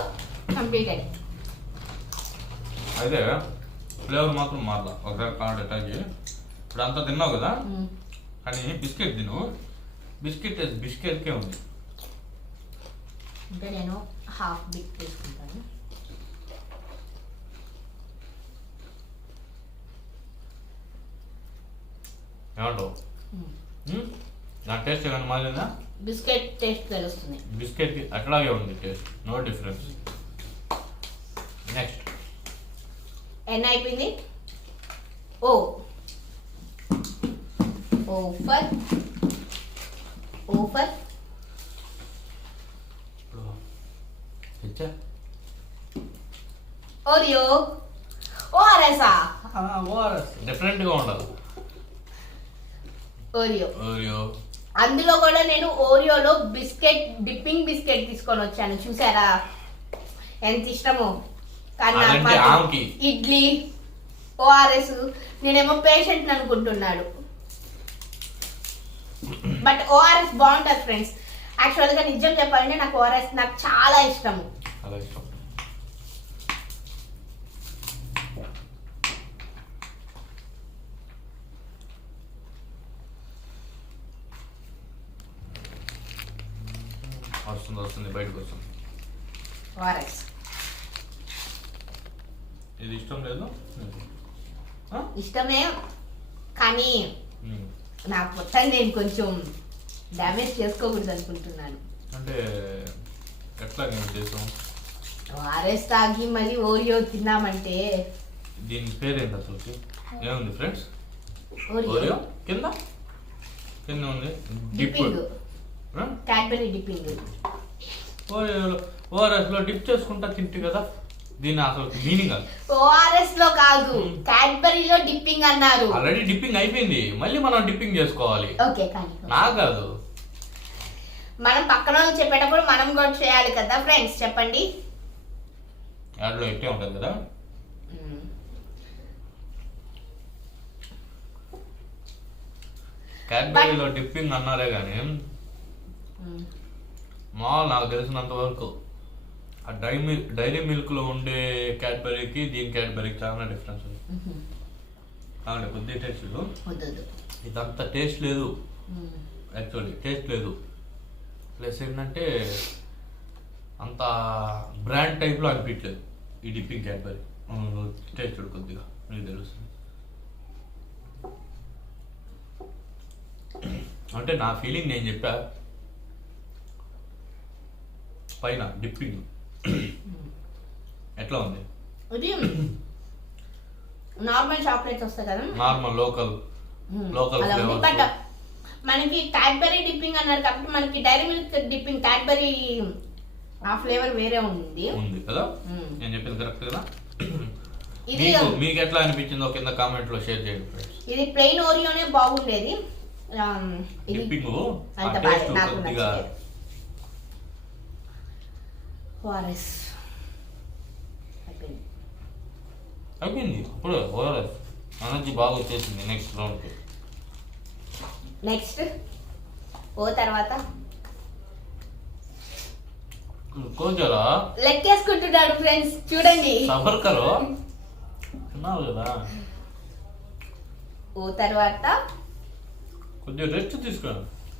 కంప్లీటెడ్. అయితే ఫ్లేవర్ మాత్రం మారలా. ఒకసారి కార్డ్ అటాక్ చేయి. ఇప్పుడు అంతా తిన్నావు కదా, కానీ బిస్కెట్ తిను. బిస్కెట్ టేస్ట్ బిస్కెట్కే ఉంది. ఇంకా నేను హాఫ్ బిట్ తీసుకుంటాను. ఏమంటావు? నా టేస్ట్ ఏమైనా మారిందా? బిస్కెట్ టేస్ట్ తెలుస్తుంది. బిస్కెట్ అట్లాగే ఉంది టేస్ట్. No difference. నెక్స్ట్ ఎన్ని అయిపోయింది? ఓ ఓఫర్ ఓఫర్ ఓరియో ఓఆర్ఎస్ఆ. డిఫరెంట్గా ఉండదు. Oreo Oreo. అందులో కూడా నేను ఓరియోలో బిస్కెట్ డిప్పింగ్ బిస్కెట్ తీసుకొని వచ్చాను. చూసారా ఎంత ఇష్టమో. కానీ అదంటే నాకు ఆమెకి. ఇడ్లీ ఓఆర్ఎస్. నేనేమో పేషెంట్ అనుకుంటున్నాడు. బట్ ఓఆర్ఎస్ బాగుంటుంది ఫ్రెండ్స్. యాక్చువల్గా నిజం చెప్పాలంటే నాకు ఓఆర్ఎస్ నాకు చాలా ఇష్టము. చాలా ఇష్టం. వస్తుంది బయటకు వస్తుంది. ఓఆర్ఎస్ ఇది ఇష్టం లేదు. ఇష్టమే కానీ నాకు మొత్తం నేను కొంచెం డ్యామేజ్ చేసుకోకూడదు అనుకుంటున్నాను. అంటే ఎట్లా నేను చేసాం? ఓఆర్ఎస్ తాగి మళ్ళీ ఓరియో తిన్నామంటే. దీని పేరేంటి అసలు? ఏముంది ఫ్రెండ్స్? ఓరియో కింద కింద ఉంది డిప్పింగ్. Cadbury dipping. ఓఆర్ఎస్ లో డిప్ చేసుకుంటా తింటే కదా. దీని అసలు మీనింగ్ అది. ఓఆర్ఎస్ లో కాదు, క్యాడ్బరీలో డిప్పింగ్ అన్నారు. ఆల్రెడీ డిప్పింగ్ అయిపోయింది, మళ్ళీ మనం డిప్పింగ్ చేసుకోవాలి. ఓకే కానీ నా కాదు. మనం పక్కన వాళ్ళు చెప్పేటప్పుడు మనం కూడా చేయాలి కదా ఫ్రెండ్స్, చెప్పండి. యాడ్లో ఇట్టే ఉంటుంది కదా. క్యాడ్బరీలో డిప్పింగ్ అన్నారే కానీ నాకు తెలిసినంత వరకు ఆ డైరీ మిల్క్ లో ఉండే క్యాడ్బరీకి దీని క్యాడ్బరీకి చాలా డిఫరెన్స్ ఉంది. కాబట్టి కొద్దిగా టేస్ట్ ఇదంతా టేస్ట్ లేదు, యాక్చువల్లీ టేస్ట్ లేదు. ప్లస్ ఏంటంటే అంత బ్రాండ్ టైప్లో అనిపించలేదు ఈ డిప్పింగ్ క్యాడ్బరీ. టేస్ట్ చూడు కొద్దిగా నీకు తెలుస్తుంది. అంటే నా ఫీలింగ్ నేను చెప్పా. పైన డిప్పింగ్ ఎట్లా ఉంది? ఇది నార్మల్ చాక్లెట్స్ వస్తాయి కదా, నార్మల్ లోకల్ బట్ మనకి క్యాడ్బరీ డిప్పింగ్ అన్నారు కాబట్టి మనకి డైరీ మిల్క్ డిప్పింగ్ క్యాడ్బరీ ఆ ఫ్లేవర్ వేరే ఉంది కదా. నేను చెప్పింది కరెక్ట్ కదా. మీకు ఎట్లా అనిపించిందో కింద కామెంట్ లో షేర్ చేయండి. ఇది ప్లెయిన్ ఓరియోనే బాగుండేది. డిప్పింగ్ అంత బాగా నాకు నచ్చలేదు. ఓఆర్ఎస్ అయిపోయింది ఇప్పుడు. ఓఆర్ఎస్ ఎనర్జీ బాగా వచ్చేసింది నెక్స్ట్ రౌండ్ కి. నెక్స్ట్ ఓ తర్వాత కోజరా లెక్కేసుకుంటున్నాడు ఫ్రెండ్స్, చూడండి. సఫర్ కరో తిన్నావు కదా. ఓ తర్వాత కొద్దిగా రెస్ట్ తీసుకో.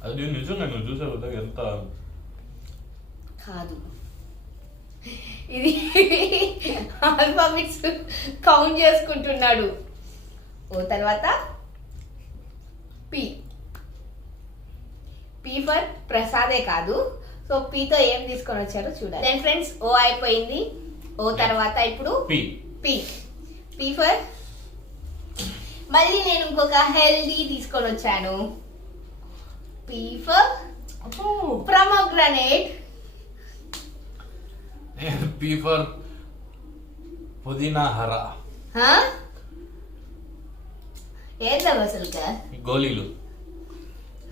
అది నిజంగా నువ్వు చూసావు కదా ఎంత కాదు. ఇది ఆల్ఫాబెట్స్ కౌంట్ చేసుకుంటున్నాడు. ఓ తర్వాత పి. పి ఫర్ ప్రసాదే కాదు. సో పీతో ఏం తీసుకొని వచ్చారో చూడాలి. దెన్ ఫ్రెండ్స్ ఓ అయిపోయింది. ఓ తర్వాత ఇప్పుడు పి. పి. పి ఫర్ మళ్ళీ నేను ఇంకొక హెల్దీ తీసుకొని వచ్చాను. P for pomegranate. P for పుదీనా హరా. ఏంటో అసలుగా గోళీలు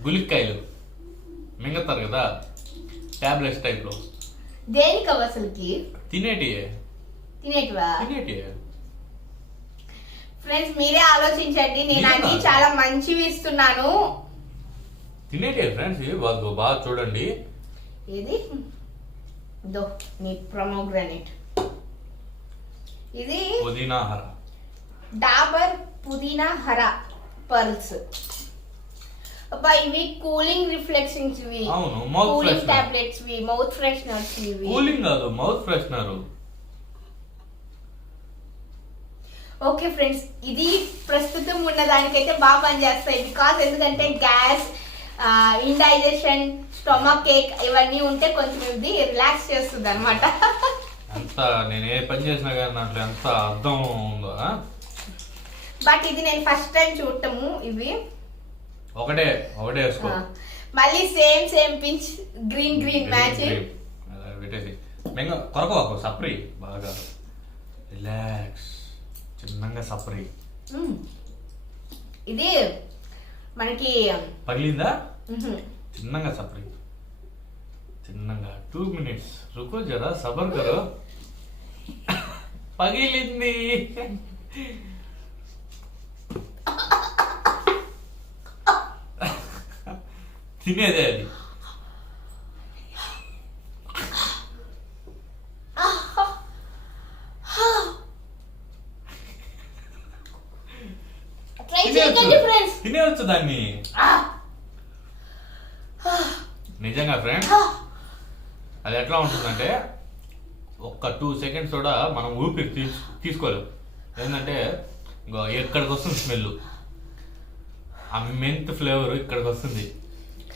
గులిక్కాయలు మింగతారు కదా టాబ్లెట్స్ టైప్ లో. దేనికి అసలుకి? తినేటివే. ఫ్రెండ్స్ మీరే ఆలోచించండి. నేను అన్ని చాలా మంచివి ఇస్తున్నాను. తినేటివే ఫ్రెండ్స్, బాగా చూడండి. ఇది దో నీ ప్రొమోగ్రానేట్. ఇది పుదీనా హర, డాబర్ పుదీనా హర పర్ల్స్. ఇవి కూలింగ్ రిఫ్లెక్షన్స్, ఇవి కూలింగ్ టాబ్లెట్స్, ఇవి మౌత్ ఫ్రెషనర్స్. ఇవి కూలింగ్ కాదు, మౌత్ ఫ్రెషనర్. ఓకే ఫ్రెండ్స్, ఇది ప్రస్తుతం ఉన్న దానికైతే బాగా పనిచేస్తాయి. బికాస్ ఎందుకంటే గ్యాస్, ఇండైజెషన్, స్టొమక్ కేక్ ఇవన్నీ ఉంటే కొంచెం ఇది రిలాక్స్ చేస్తుంది అనమాట. అంత నేను ఏ పని చేసినా కానీ దాంట్లో ఎంత అర్థం ఉందో. బట్ ఇది నేను ఫస్ట్ టైం చూడటము. ఇవి ఒకటే వేసుకో. మళ్ళీ సేమ్ పించ్ గ్రీన్ మ్యాచ్ పెట్టేసి కొరకోకు సప్రీ బాగా రిలాక్స్ చిన్నగా సప్రీ. ఇది మనకి పగిలిందా? చిన్నగా సప్రీ, చిన్నగా 2 minutes రుకో జరా సబర్ కరో. పగిలింది. తినేదే అది. తినేవచ్చు దాన్ని నిజంగా ఫ్రెండ్స్. అది ఎట్లా ఉంటుందంటే ఒక్క 2 seconds కూడా మనం ఊపిరి తీసుకోలేము. ఏంటంటే ఎక్కడికి వస్తుంది స్మెల్, ఆ మెంత్ ఫ్లేవర్ ఇక్కడికి వస్తుంది.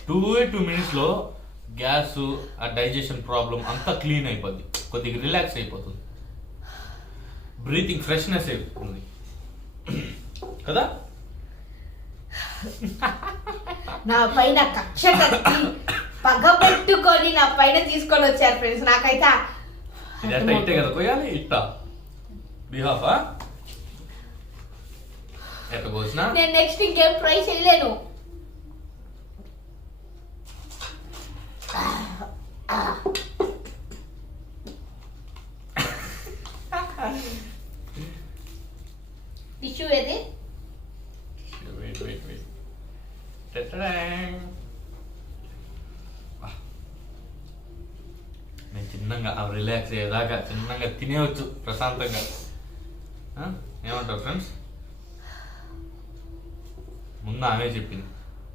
2 minutes లో గ్యాస్, ఆ డైజెషన్ ప్రాబ్లం అంతా క్లీన్ అయిపోద్ది, కొద్దిగా రిలాక్స్ అయిపోతుంది, బ్రీతింగ్ ఫ్రెష్నెస్ అయిపోతుంది కదా. నా పైన కక్ష కట్టి పగబెట్టుకొని నా పైన తీసుకొని వచ్చారు ఫ్రెండ్స్. నాకైతే ఇట్టే కదా కొయ్యాలి. ఇట్టా బిహాఫా ఎట్ట కోసినా నేను నెక్స్ట్ ఇంకేం ట్రై చేయలేను. నేను చిన్నగా రిలాక్స్ అయ్యేదాకా చిన్నగా తినేవచ్చు ప్రశాంతంగా. ఏమంటారు ఫ్రెండ్స్? ముందు ఆమె చెప్పింది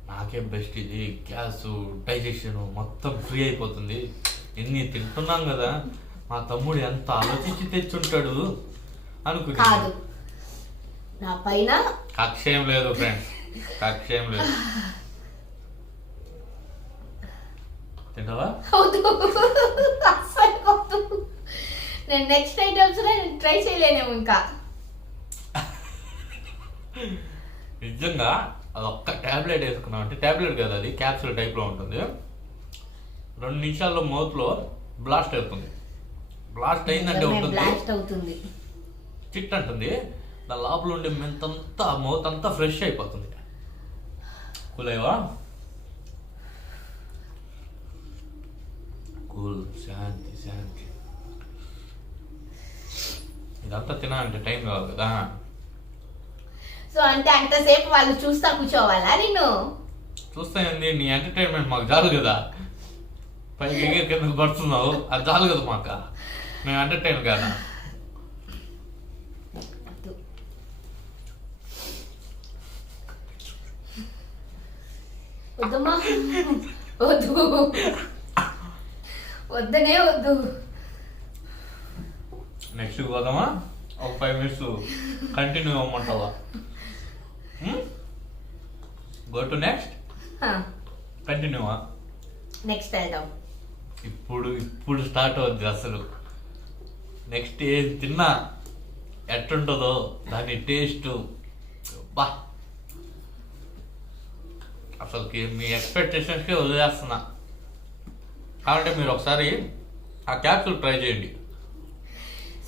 నాకే బెస్ట్ ఇది, గ్యాస్ డైజెషన్ మొత్తం ఫ్రీ అయిపోతుంది, ఎన్ని తింటున్నాం కదా, మా తమ్ముడు ఎంత ఆలోచించి తెచ్చుంటాడు అనుకుని. కాదు, నా పైన కక్ష ఏం లేదు ఫ్రెండ్స్, కక్ష ఏం లేదు. తింటావా? అస్సలు వద్దు. నేను నెక్స్ట్ ఐటమ్స్ నేను ట్రై చేయలేనేమో ఇంకా. నిజంగా అది ఒక్క ట్యాబ్లెట్ వేసుకున్నాం అంటే, ట్యాబ్లెట్ కదా అది క్యాప్సూల్ టైప్లో ఉంటుంది, 2 నిమిషాల్లో మౌత్లో బ్లాస్ట్ అవుతుంది. బ్లాస్ట్ అయిందంటే బ్లాస్ట్ అవుతుంది, చిట్ అంటుంది, దాని లోపల ఉండే మెంతంతా మౌత్ అంతా ఫ్రెష్ అయిపోతుంది. కూలేవా? కూల్, శాంతి శాంతి. ఇదంతా తినాలంటే టైం కావాలి కదా. సో అంటే అంతసేపు వాళ్ళు చూస్తా కూర్చోవాలా? నేను చూస్తా ఏంది, నీ ఎంటర్టైన్మెంట్ మాకు చాలు కదా. పైకి ఎగిరి కిందకు పడుతున్నావు, అది చాలు కదా మాకు, మేము ఎంటర్టైన్ కదా. వద్దమ్మా, వద్దు, వద్దనే వద్దు. నెక్స్ట్ పోదామా? ఒక 5 minutes కంటిన్యూ అవ్వమంటావా? గో టు నెక్స్ట్, కంటిన్యూవా? నెక్స్ట్ వెళ్దాం. ఇప్పుడు స్టార్ట్ అవుద్ది అసలు. నెక్స్ట్ ఏం తిన్నా ఎట్టుంటుందో దాని టేస్ట్ బా, అసలుకి మీ ఎక్స్పెక్టేషన్స్కే వదిలేస్తున్నా. కాబట్టి మీరు ఒకసారి ఆ క్యాప్సూల్ ట్రై చేయండి.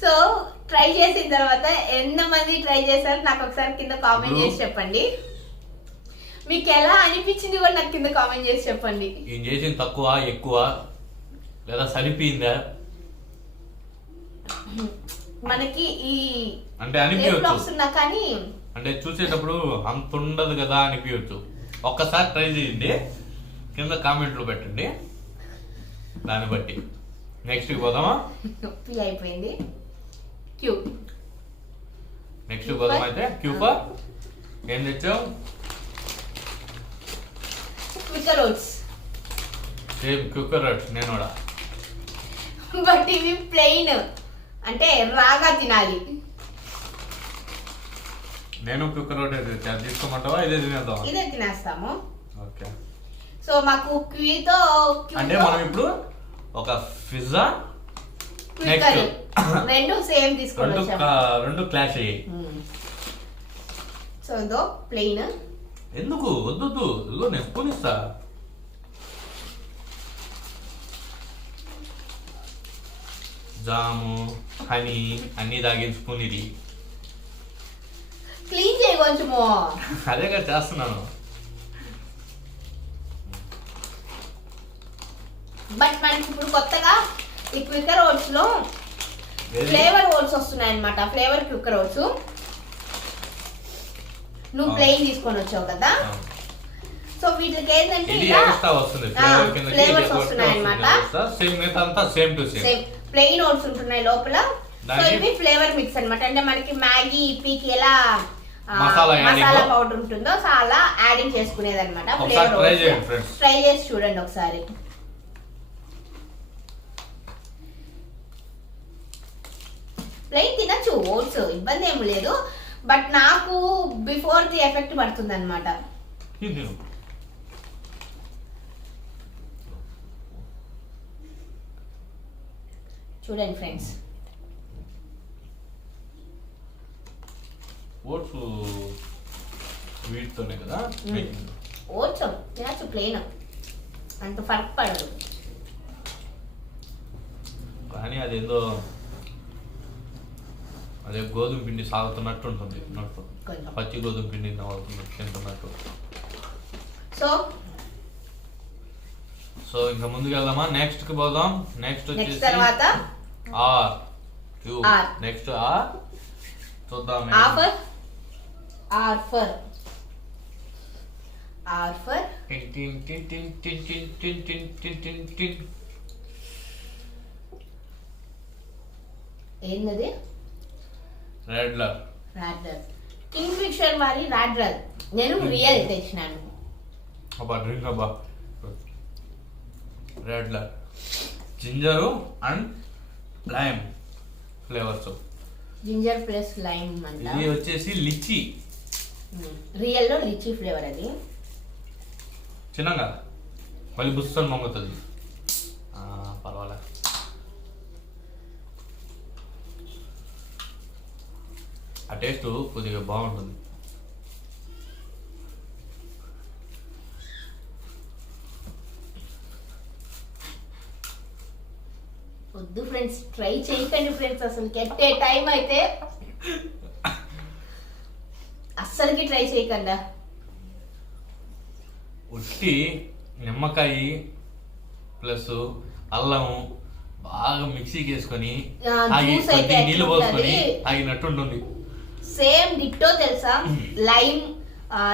సో ట్రై చేసిన తర్వాత ఎంతమంది ట్రై చేశారు నాకు ఒకసారి కింద కామెంట్ చేసి చెప్పండి. మీకు ఎలా అనిపించింది కూడా నాకు కింద కామెంట్ చేసి చెప్పండి. ఏం చేసింది తక్కువ ఎక్కువ లేదా సరిపోయిందా? మనకి ఈ అంటే అనిపించవచ్చు, కానీ అంటే చూసేటప్పుడు అంత ఉండదు కదా అనిపించవచ్చు. ఒక్కసారి ట్రై చేయండి, కింద కామెంట్లు పెట్టండి, దాన్ని బట్టి నెక్స్ట్ పోదామా? నొప్పి అయిపోయింది. క్యూ నెక్స్ట్ పోదాం. అయితే క్యూపర్ ఏం తెచ్చావు? Quaker oats. Same Quaker oats నేను కూడా, బట్ ఇవి ప్లెయిన్, అంటే రాగా తినాలి. నేను క్యూకర్ ఓట్ తీసుకోమంటావా? ఇదే తినేద్దాం, ఇదే తినేస్తాము. ఓకే. సో మాకు క్యూతో అంటే మనం ఇప్పుడు ఒక పిజ్జా క్వికర్ రెండు సేమ్ తీసుకొని వచ్చాము, రెండు క్లాష్ అయ్యాయి. సో ఇదో ప్లెయిన్. ఎందుకు వద్దు, ఇదిగో నేను స్పూన్ ఇస్తా. జాము హనీ అన్ని తాగిన స్పూన్ ఇది. క్లీన్ చేయ కొంచెము. అదేగా చేస్తున్నాను. బట్ మనకి ఇప్పుడు కొత్తగా ఈ క్వికర్ ఓట్స్ లో ఫ్లేవర్ ఓట్స్ వస్తున్నాయి అన్నమాట. ఫ్లేవర్ క్వికర్ ఓట్స్ నువ్వు ప్లెయిన్ తీసుకొని వచ్చావు కదా, సో వీటికి ఏంటంటే ఫ్లేవర్స్ వస్తున్నాయి అన్నమాట. Same to same plain oats ఉంటున్నాయి లోపల. సో ఇవి ఫ్లేవర్ మిక్స్ అన్నమాట. అంటే మనకి మ్యాగీ ఇప్పీకి ఎలా మసాలా పౌడర్ ఉంటుందో సో అలా యాడింగ్ చేసుకునేది అనమాట. ఫ్లేవర్ ట్రై చేసి చూడండి ఒకసారి. ప్లెయిన్ తినచ్చు ఓట్స్, ఇబ్బంది ఏమి లేదు. బట్ నాకు బిఫోర్ ది ఎఫెక్ట్ పడుతుంది అనమాట. చూడండి ఫ్రెండ్స్, ఓట్స్ వీటితోనే కదా. ఓట్స్ తినచ్చు ప్లెయిన్, అంత ఫర్క్ పడదు. కానీ అదేందో అదే గోధుమ పిండి సాగుతున్నట్టు ఉంటుంది, పచ్చి గోధుమ పిండి తింటున్నట్టు. సో ఇంకా ముందుకు వెళ్దామా? నెక్స్ట్ కి పోదాం. నెక్స్ట్ వచ్చేసి తర్వాత నెక్స్ట్ చూద్దాం. R for ఏంటది? రాడ్లర్. రాడ్లర్. కింగ్ ఫిషర్ మరి రాడ్లర్. నేను రియల్ తెచ్చినాను. అబ్బా డ్రింక్ అబ్బా. రాడ్లర్ ginger and lime flavours. Ginger plus lime అంట. ఇది వచ్చేసి లిచీ. రియల్లో లిచీ ఫ్లేవర్ అది. చిన్నగా మళ్ళీ బుస్తని మొంగుతుంది. పర్వాలే. ఆ టేస్ట్ కొద్దిగా బాగుంటుంది. వద్దు ఫ్రెండ్స్, ట్రై చేయకండి ఫ్రెండ్స్. అసలు కెట్టే టైం అయితే అస్సలకి ట్రై చేయకుండా. ఉట్టి నిమ్మకాయ ప్లస్ అల్లం బాగా మిక్సీకి వేసుకొని నీళ్ళు పోసుకొని తాగినట్టు ఉంటుంది. సేమ్ డిట్టో తెలుసా. లైమ్,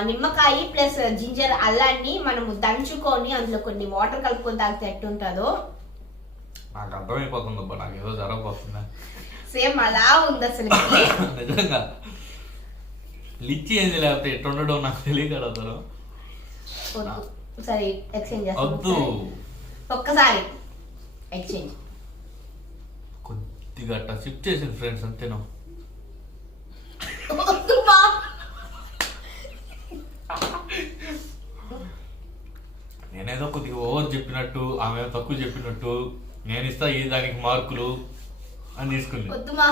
నిమ్మకాయ ప్లస్ జింజర్ అల్లాన్ని మనము దంచుకొని అందులో కొన్ని వాటర్ కలుపుకొని తాగితే ఎట్టుంటుందో నాకు అర్థమైపోతుంది అబ్బా. నాకు ఏదో జరగబోతుందా. సేమ్ అలా ఉంది అసలు. నిజంగా లిచ్చి ఏంది లేకపోతే ఎట్టుండడం నాకు తెలియదు అసలు. సరే ఎక్స్చేంజ్ చేస్తాం. వద్దు, ఒక్కసారి ఎక్స్చేంజ్. కొద్దిగా అట్లా షిఫ్ట్ చేసింది ఫ్రెండ్స్ అంతేనా. నేనేదో కొద్దిగా ఓవర్ చెప్పినట్టు, ఆమె తక్కువ చెప్పినట్టు, నేను ఇస్తా ఈ దానికి మార్కులు అని తీసుకుంది. వద్దుమా.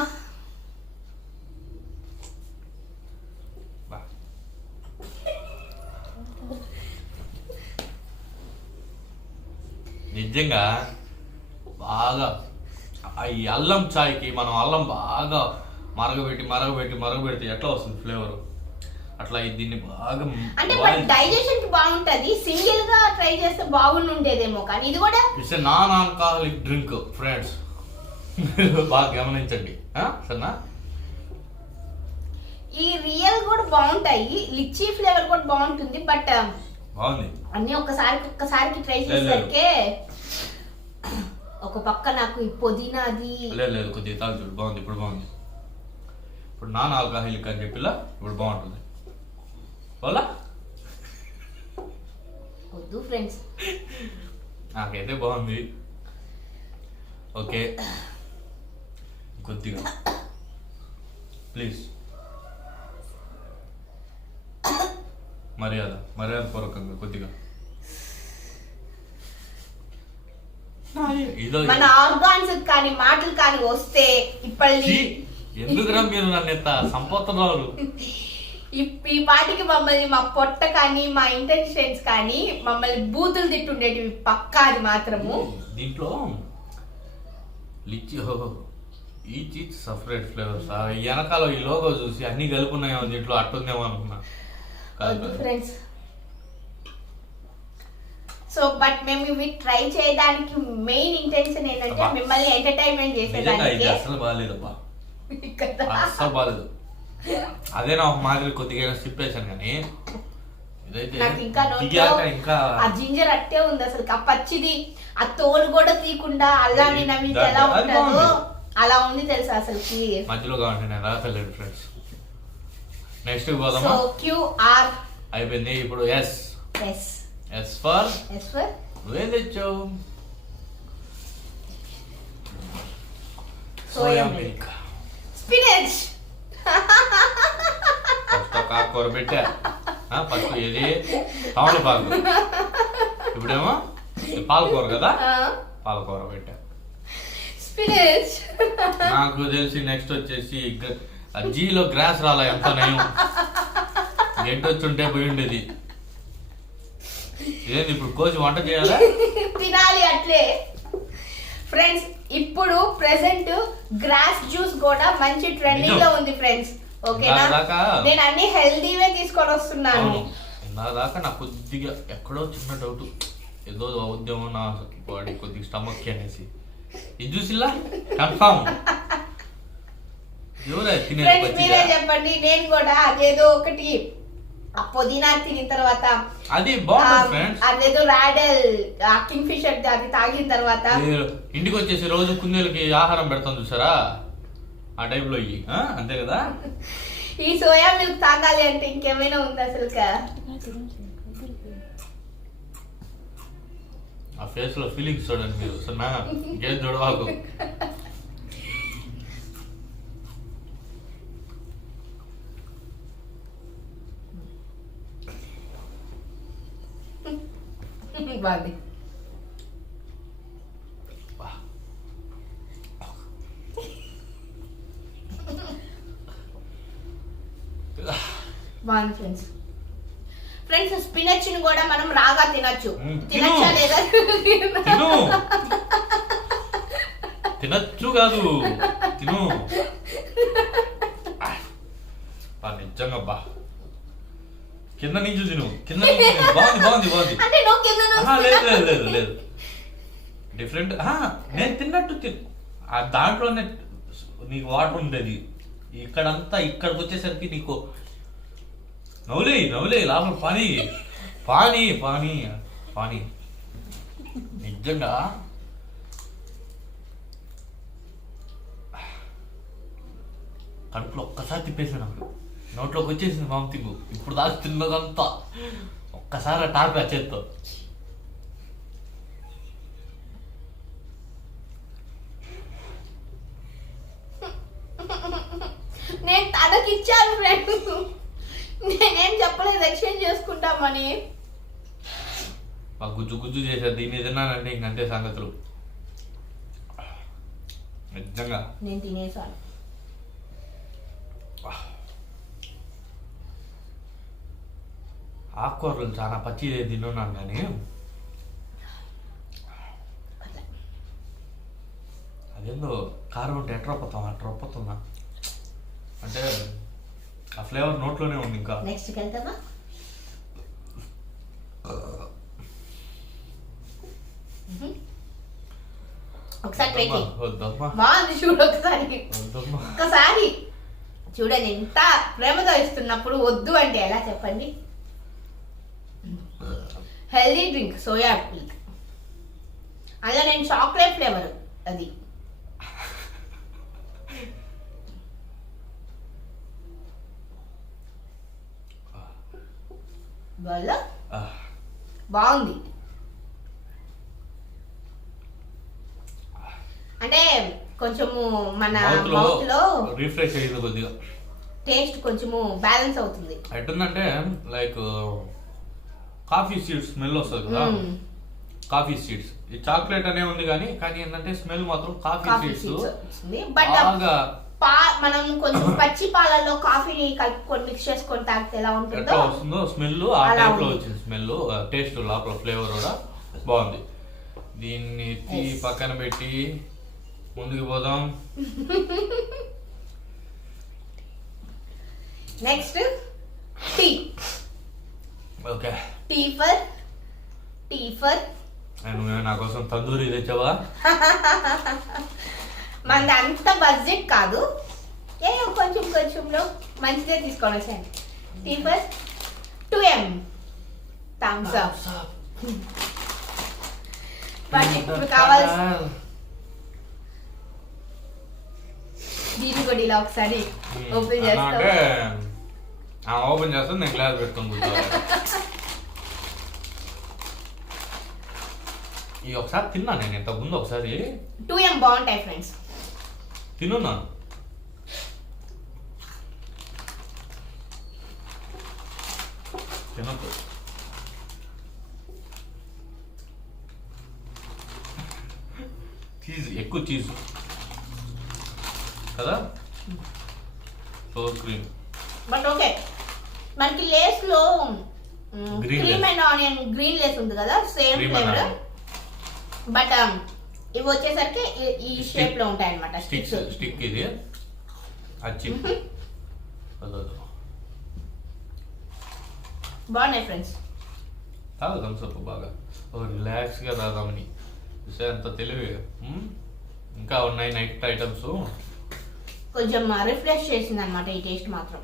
నిజంగా బాగా ఈ అల్లం చాయ్కి మనం అల్లం బాగా మరగబెడితే ఎట్లా వస్తుంది ఫ్లేవర్, అట్లా దీన్ని బాగా అంటే డైజెషన్ కి బాగుంటది. సింగిల్ గా ట్రై చేస్తే బాగుండేదేమో, కానీ ఇది కూడా it's non alcoholic drink friends. బాగా గమనించండి సరేనా. ఈ రియల్ కూడా బాగుంటాయి, లిచ్చీ ఫ్లేవర్ కూడా బాగుంటుంది. బట్ బాగుంది అన్ని ఒక్కసారికి ట్రై చేసరికి ఒక పక్క నాకు ఈ పుదీనాది లేదు కొద్దిగా తాగు చూడు. బాగుంది, ఇప్పుడు బాగుంది. ఇప్పుడు నాన్ ఆల్కహాలిక్ అని చెప్పిలా ఇప్పుడు బాగుంటుంది. పోలా వద్దు ఫ్రెండ్స్, నాకైతే బాగుంది. ఓకే కొద్దిగా ప్లీజ్ మర్యాద పూర్వకంగా కొద్దిగా. మన ఆర్గాన్స్ కానీ మాటలు కానీ వస్తే ఇప్పటి ఎందుకురా మీరు నన్ను ఎంత సంపోతున్నారు. ఈ పాటికి మమ్మల్ని మా పొట్ట కానీ మా ఇంటెన్షన్స్ కానీ మమ్మల్ని బూతులు తిట్టుండేటివి పక్కా. అది మాత్రము దీంట్లో లిచ్చి ఈచ్ సపరేట్ ఫ్లేవర్స్. వెనకాల ఈ లోగో చూసి అన్ని కలుపున్నాయేమో దీంట్లో అట్టుందేమో అనుకున్నా. ఫ్రెండ్స్ సో బట్ మేము ఇవి ట్రై చేయడానికి మెయిన్ ఇంటెన్షన్ ఏంటంటే మిమ్మల్ని ఎంటర్టైన్మెంట్ చేసేదానికి. అసలు బాగాలేదబ్బా, అసలు బాగాలేదు. అదే నా ఒక మాదిరి కొద్దిగా స్కిప్ చేశాను, కానీ ఇదైతే ఇంకా ఆ జింజర్ అట్టే ఉంది అసలు. ఆ పచ్చిది ఆ తోలు కూడా తీయకుండా అల్లాన్ని నవ్వితే ఎలా ఉంటుందో అలా ఉంది తెలుసా అసలు. మధ్యలో కావాలంటే నేను రాసలేదు ఫ్రెండ్స్. నెక్స్ట్ పోదామా. క్యూఆర్ అయిపోయింది. ఇప్పుడు ఎస్ ఎస్ ఎస్ ఫర్ నువ్వేం తెచ్చావు? Soya milk, spinach. ఫస్ట్ కాకూర పెట్టా, ఫస్ట్ ఏది తమలపాకు, ఇప్పుడేమో పాలకూర కదా, పాలకూర పెట్టా. స్పినచ్ నాకు తెలిసి నెక్స్ట్ వచ్చేసి జీలో గ్రాస్ రాలా ఎంత నయం. ఎంటొచ్చుంటే పోయి ఉండేది. ఏంది ఇప్పుడు కోసి వంట చేయాలా? తినాలి అట్లే. ఫ్రెండ్స్ ఇప్పుడు ప్రెసెంట్ గ్రాస్ జ్యూస్ కూడా మంచి ట్రెండింగ్ లో ఉంది ఫ్రెండ్స్. ఓకేనా, నేను అన్ని హెల్దీవే తీసుకొని వస్తున్నాను. నా దాకా నాకు కొద్దిగా ఎక్కడో చిన్న డౌట్, ఏదో అవుద్దేమో నా బాడీ కొద్దిగా స్టమక్ అనేసి. ఇది చూసిలా కన్ఫామ్. మీరే చెప్పండి, నేను కూడా అదేదో ఒకటి ఆ పుదీనా తినిన తర్వాత అది బాగుంటుంది ఫ్రెండ్స్. అదేదో రాడల్ కింగ్ ఫిషర్ అది తాగిన తర్వాత ఇంటికి వచ్చేసి రోజు కుందేలకి ఆహారం పెడతాం చూసారా, ఆ టైప్ లో ఇవి అంతే కదా. ఈ సోయా మిల్క్ తాగాలి అంటే ఇంకేమైనా ఉంది అసలు. ఆ ఫేస్ లో ఫీలింగ్స్ చూడండి మీరు, సన్నా గేజ్ చూడవాకు. బాగుంది. బాగుంది ఫ్రెండ్స్. ఫ్రెండ్స్ స్పినచ్ ని కూడా మనం రాగా తినొచ్చు. తినచ్చా లేదా? తినచ్చు కాదు, తిను. నిజంగా బా, కింద నుంచి తిను, కింద నుంచి తిను. బాగుంది బాగుంది బాగుంది. లేదు లేదు లేదు లేదు, డిఫరెంట్. నేను తిన్నట్టు దాంట్లోనే నీకు వాటర్ ఉండేది, ఇక్కడంతా ఇక్కడికి వచ్చేసరికి నీకు నవ్వులే నవ్వులే లోపల పానీ పానీ పానీ పానీ. నిజంగా కడుపులో ఒక్కసారి తిప్పేసాను, నోట్లోకి వచ్చేసింది వామిటింగ్. ఇప్పుడు దాకా తిన్నదంతా ఒక్కసారి టాపి ఆ చేత్తో. నేను తనకిచ్చాను ఫ్రెండ్, నేనేం చెప్పలేదు ఎక్స్చేంజ్ చేసుకుంటామని. గుజ్జు గుజ్జు చేశారు, దీన్ని తిన్నానంటే ఇంకంతే సంగతులు. నిజంగా నేను తినేసాను. ఆకుకూరలు చాలా పచ్చి తిన్నాను కానీ అదేందో కారం ఉంటే ఎట్రొప్పుతుందా అంటే ఆ ఫ్లేవర్ నోట్లోనే ఉంది. ఇంకా నెక్స్ట్కి వెళ్తామా? ఒకసారి బాగుంది చూడు, ఒకసారి చూడండి. ఎంత ప్రేమతో ఇస్తున్నప్పుడు వద్దు అంటే ఎలా చెప్పండి. హెల్దీ డ్రింక్ సోయా మిల్క్, అలా నేను చాక్లెట్ ఫ్లేవర్ అది. బాగుంది అంటే కొంచెము మన మౌత్ లో రిఫ్రెష్ అయ్యింది కొద్దిగా, టేస్ట్ కొంచెము బ్యాలెన్స్ అవుతుంది. ఎట్టుందంటే లైక్ కాఫీ సీడ్స్ స్మెల్ వస్తుంది కదా, కాఫీ సీడ్స్. ఈ చాక్లెట్ అనే ఉంది కానీ ఏంటంటే స్మెల్ మాత్రం కాఫీ సీడ్స్. బట్ మనం కొంచెం పచ్చి పాలల్లో కాఫీ కలుపుకొని మిక్స్ చేసుకొని తాగితే ఎలా ఉంటుందో వస్తుందో స్మెల్, ఆ టైప్ లో వచ్చింది స్మెల్. టేస్ట్ లోపల ఫ్లేవర్ కూడా బాగుంది. దీన్ని పక్కన పెట్టి ముందుకు పోదాం. Next tea. Okay, tea for నువ్వు నా కోసం తందూరి తెచ్చావా? మనది అంత బడ్జెట్ కాదు, కొంచెంలో మంచిదే తీసుకొని వచ్చాను. Tea for 2M thumbs up. But ఇప్పుడు కావాల్సి దీన్ని కూడా ఇలా ఒకసారి ఓపెన్ చేస్తాను. ఓపెన్ చేస్తాను, నేను గ్లాస్ పెట్టుకొని కూర్చోవాలి. ఈ ఒకసారి తిన్నా నేను ఇంతకు ముందు ఒకసారి. 2M బాగుంటాయి ఫ్రెండ్స్, తినున్నా. తినద్దు, చీజ్ ఎక్కువ చీజ్ కదా, సోర్ క్రీమ్. బట్ ఓకే, మనకి లేస్ లో Green cream lace. And onion green Lay's ఉంది కదా, same Cream and flavour. onion. But ఇవి వచ్చేసరికి ఈ షేప్ లో ఉంటాయి అనమాట. స్టిక్ ఇది చిప్. బాగున్నాయి ఫ్రెండ్స్. తాగు థమ్స్ అప్ బాగా రిలాక్స్ గా తాగామని ఎంత తెలివి. ఇంకా ఉన్నాయి నైట్ ఐటమ్స్. కొంచెం రిఫ్రెష్ చేసింది అనమాట ఈ టేస్ట్ మాత్రం.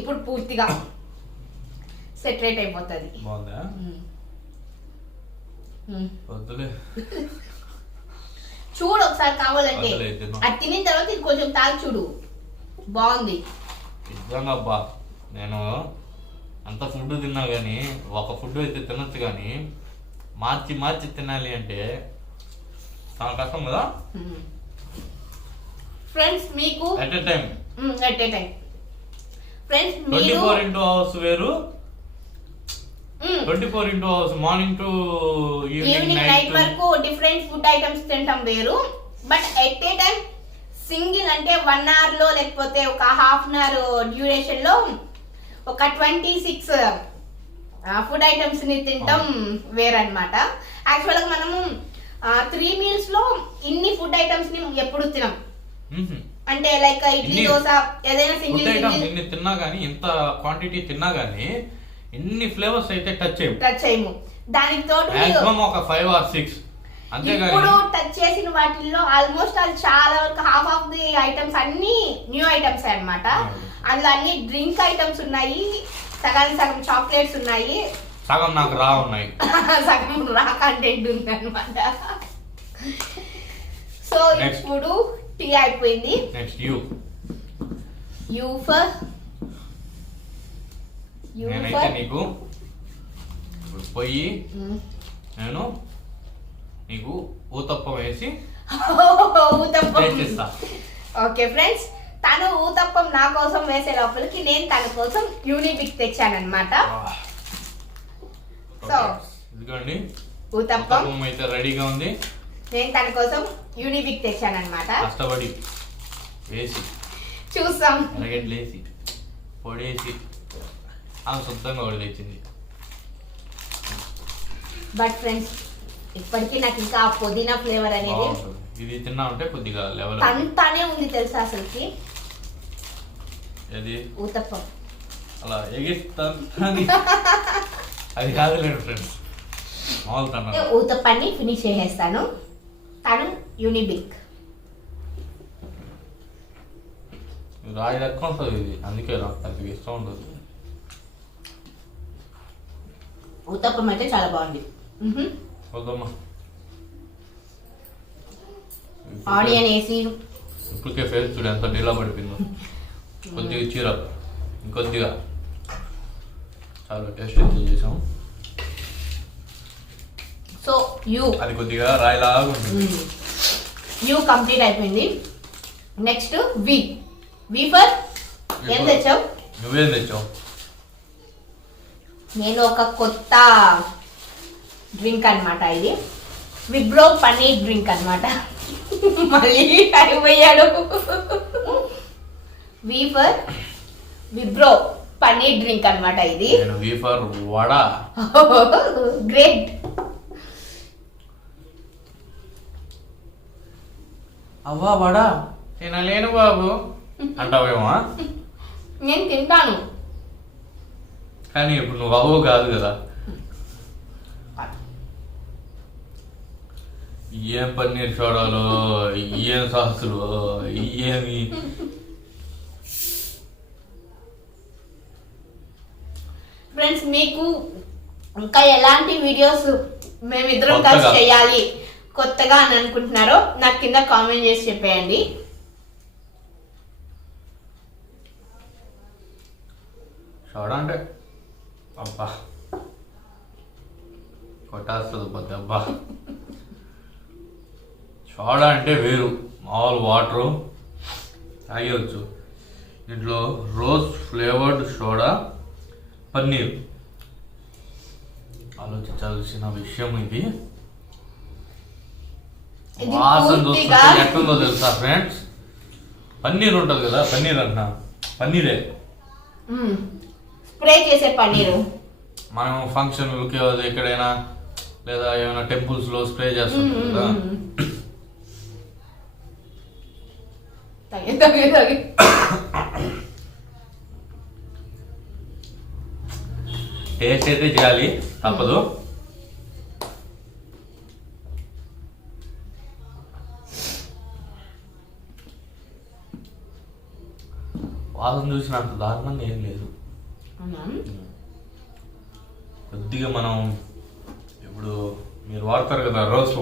ఇప్పుడు పూర్తిగా సెటరేట్ అయిపోతుంది. బాగుందా? వద్దులే, చూడు ఒకసారి కావాలంటే. వద్దులే, తిను. అది తినిన తర్వాత ఇది కొంచెం తాగి చూడు, బాగుంది. నిజంగా అబ్బా, నేను అంత ఫుడ్ తిన్నా కానీ ఒక ఫుడ్ అయితే తినొచ్చు, కానీ మార్చి మార్చి తినాలి అంటే చాలా కష్టం కదా. ఫ్రెండ్స్ మీకు at a time friends 24 into hours వేరు, 24 into hours morning to evening night వరకు డిఫరెంట్ ఫుడ్ ఐటమ్స్ తింటాం వేరు. But at a time single అంటే 1 hour లో లేకపోతే ఒక హాఫ్ అన్ అవర్ డ్యూరేషన్ లో ఒక 26 ఫుడ్ ఐటమ్స్ ని తింటాం వేరన్నమాట. యాక్చువల్ గా మనము 3 meals లో ఇన్ని ఫుడ్ ఐటమ్స్ ని ఎప్పుడు తినం. అంటే లైక్ ఇడ్లీ దోశ ఏదైనా సింగిల్ ఇన్ని తిన్నా గానీ, ఇంత క్వాంటిటీ తిన్నా గానీ ఇన్ని ఫ్లేవర్స్ అయితే టచ్ చేయము. దానికి తోడు మాక్సిమం ఒక 5 or 6 అంతేగాని ఇప్పుడు టచ్ చేసిన వాటిల్లో ఆల్మోస్ట్ అది చాలా వరకు హాఫ్ ఆఫ్ ది ఐటమ్స్ అన్ని న్యూ ఐటమ్స్ అన్నమాట. అందులో అన్ని డ్రింక్ ఐటమ్స్ ఉన్నాయి, సగం చాక్లెట్స్ ఉన్నాయి, సగం నాకు రా ఉన్నాయి, సగం రా కంటెంట్ ఉంది అనమాట. సో ఇప్పుడు టీ అయిపోయింది. నెక్స్ట్ యూ ఫర్ నేనైతే నీకు పోయి నేను నీకు ఊతప్పం వేసి ఊతప్పం. ఓకే ఫ్రెండ్స్, తను ఊతప్పం నా కోసం వేసే లోపలికి నేను తన కోసం యూనిబిక్ తెచ్చానన్నమాట. సో ఇదిగోండి ఊతప్పం అయితే రెడీగా ఉంది. నేను తన కోసం యూనిబిక్ తెచ్చానన్నమాట. కష్టపడి వేసి చూస్తాం, ఎరగడ్లేసి పొడేసి ఆమె సొంతంగా ఒకటి తెచ్చింది. బట్ ఫ్రెండ్స్ ఇప్పటికీ నాకు ఇంకా ఆ పుదీనా ఫ్లేవర్ అనేది ఇది తిన్నా ఉంటే కొద్దిగా లెవెల్ అంతానే ఉంది తెలుసా అసలుకి. అది ఊతప్పం అలా ఎగిస్తాను అది కాదులేండి ఫ్రెండ్స్, మామూలు ఊతప్పాన్ని ఫినిష్ చేసేస్తాను. తను యూనిబిక్ రాయి లెక్క ఉంటుంది ఇది, అందుకే నాకు అది ఇష్టం ఉంటుంది. ఊతప్పం అయితే చాలా బాగుంది. వద్దమ్మా, ఆనియన్ వేసి ఇప్పటికే ఫేస్ చూడు ఎంత డీలా పడిపోయిందో. కొద్దిగా చీర ఇంకొద్దిగా చాలా టేస్ట్ అయితే చేసాం. సో అది కొద్దిగా రాయిలాగా ఉంటుంది. యూ కంప్లీట్ అయిపోయింది. నెక్స్ట్ వి ఫర్ ఏం తెచ్చావు? నువ్వేం తెచ్చావు? నేను ఒక కొత్త డ్రింక్ అన్నమాట, ఇది విబ్రో పన్నీర్ డ్రింక్ అన్నమాట. మళ్ళీ అయిపోయాడు. వి ఫర్ విబ్రో పన్నీర్ డ్రింక్ అన్నమాట ఇది. నేను వి ఫర్ వడ. గ్రేట్. అవ్వా వడ తినలేను బాబు అంటావేమో. నేను తింటాను కానీ ఇప్పుడు నువ్వు అవ్వ కాదు కదా. ఏం పన్నీర్ చూడాలో, ఏం సాసులు, ఏమి ఫ్రెండ్స్. మీకు ఇంకా ఎలాంటి వీడియోస్ మేమిద్దరం కలిసి చేయాలి కొత్తగా అని అనుకుంటున్నారో నాకు కింద కామెంట్ చేసి చెప్పేయండి. సోడా అంటే అబ్బా కొట్టేస్తుంది పోతే. అబ్బా సోడా అంటే వేరు, మామూలు వాటరు తాగేయచ్చు. దీంట్లో రోజ్ ఫ్లేవర్డ్ సోడా పన్నీర్. ఆలోచించాల్సిన విషయం ఇది. వాసన చూస్తుంటే ఎట్టుందో తెలుసా ఫ్రెండ్స్? పన్నీర్ ఉంటుంది కదా, పన్నీర్ అంటున్నా, పన్నీరే స్ప్రే చేసే పన్నీరు. మనం ఫంక్షన్లకి ఎక్కడైనా లేదా ఏమైనా టెంపుల్స్ లో స్ప్రే చేస్తాం కదా. టేస్ట్ అయితే చేయాలి, తప్పదు. వాసన చూసినంత దారుణంగా ఏం లేదు. కొద్దిగా మనం ఇప్పుడు మీరు వాడతారు కదా rose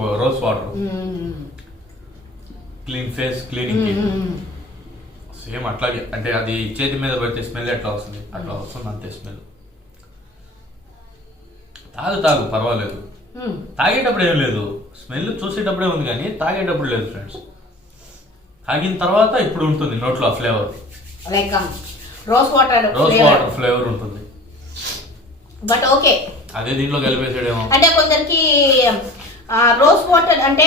water face cleaning same అట్లాగే, అంటే అది చేతి మీద పెడితే స్మెల్ ఎట్లా వస్తుంది అట్లా వస్తుంది అంతే స్మెల్. తాగు పర్వాలేదు, తాగేటప్పుడు ఏం లేదు, స్మెల్ చూసేటప్పుడే ఉంది కానీ తాగేటప్పుడు లేదు ఫ్రెండ్స్. తాగిన తర్వాత ఇప్పుడు ఉంటుంది నోట్లో flavour, like rose water flavour ఉంటుంది. బట్ ఓకే, అదే దీంట్లో కలిపేసాడేమో. అంటే కొందరికి రోజ్ వాటర్ అంటే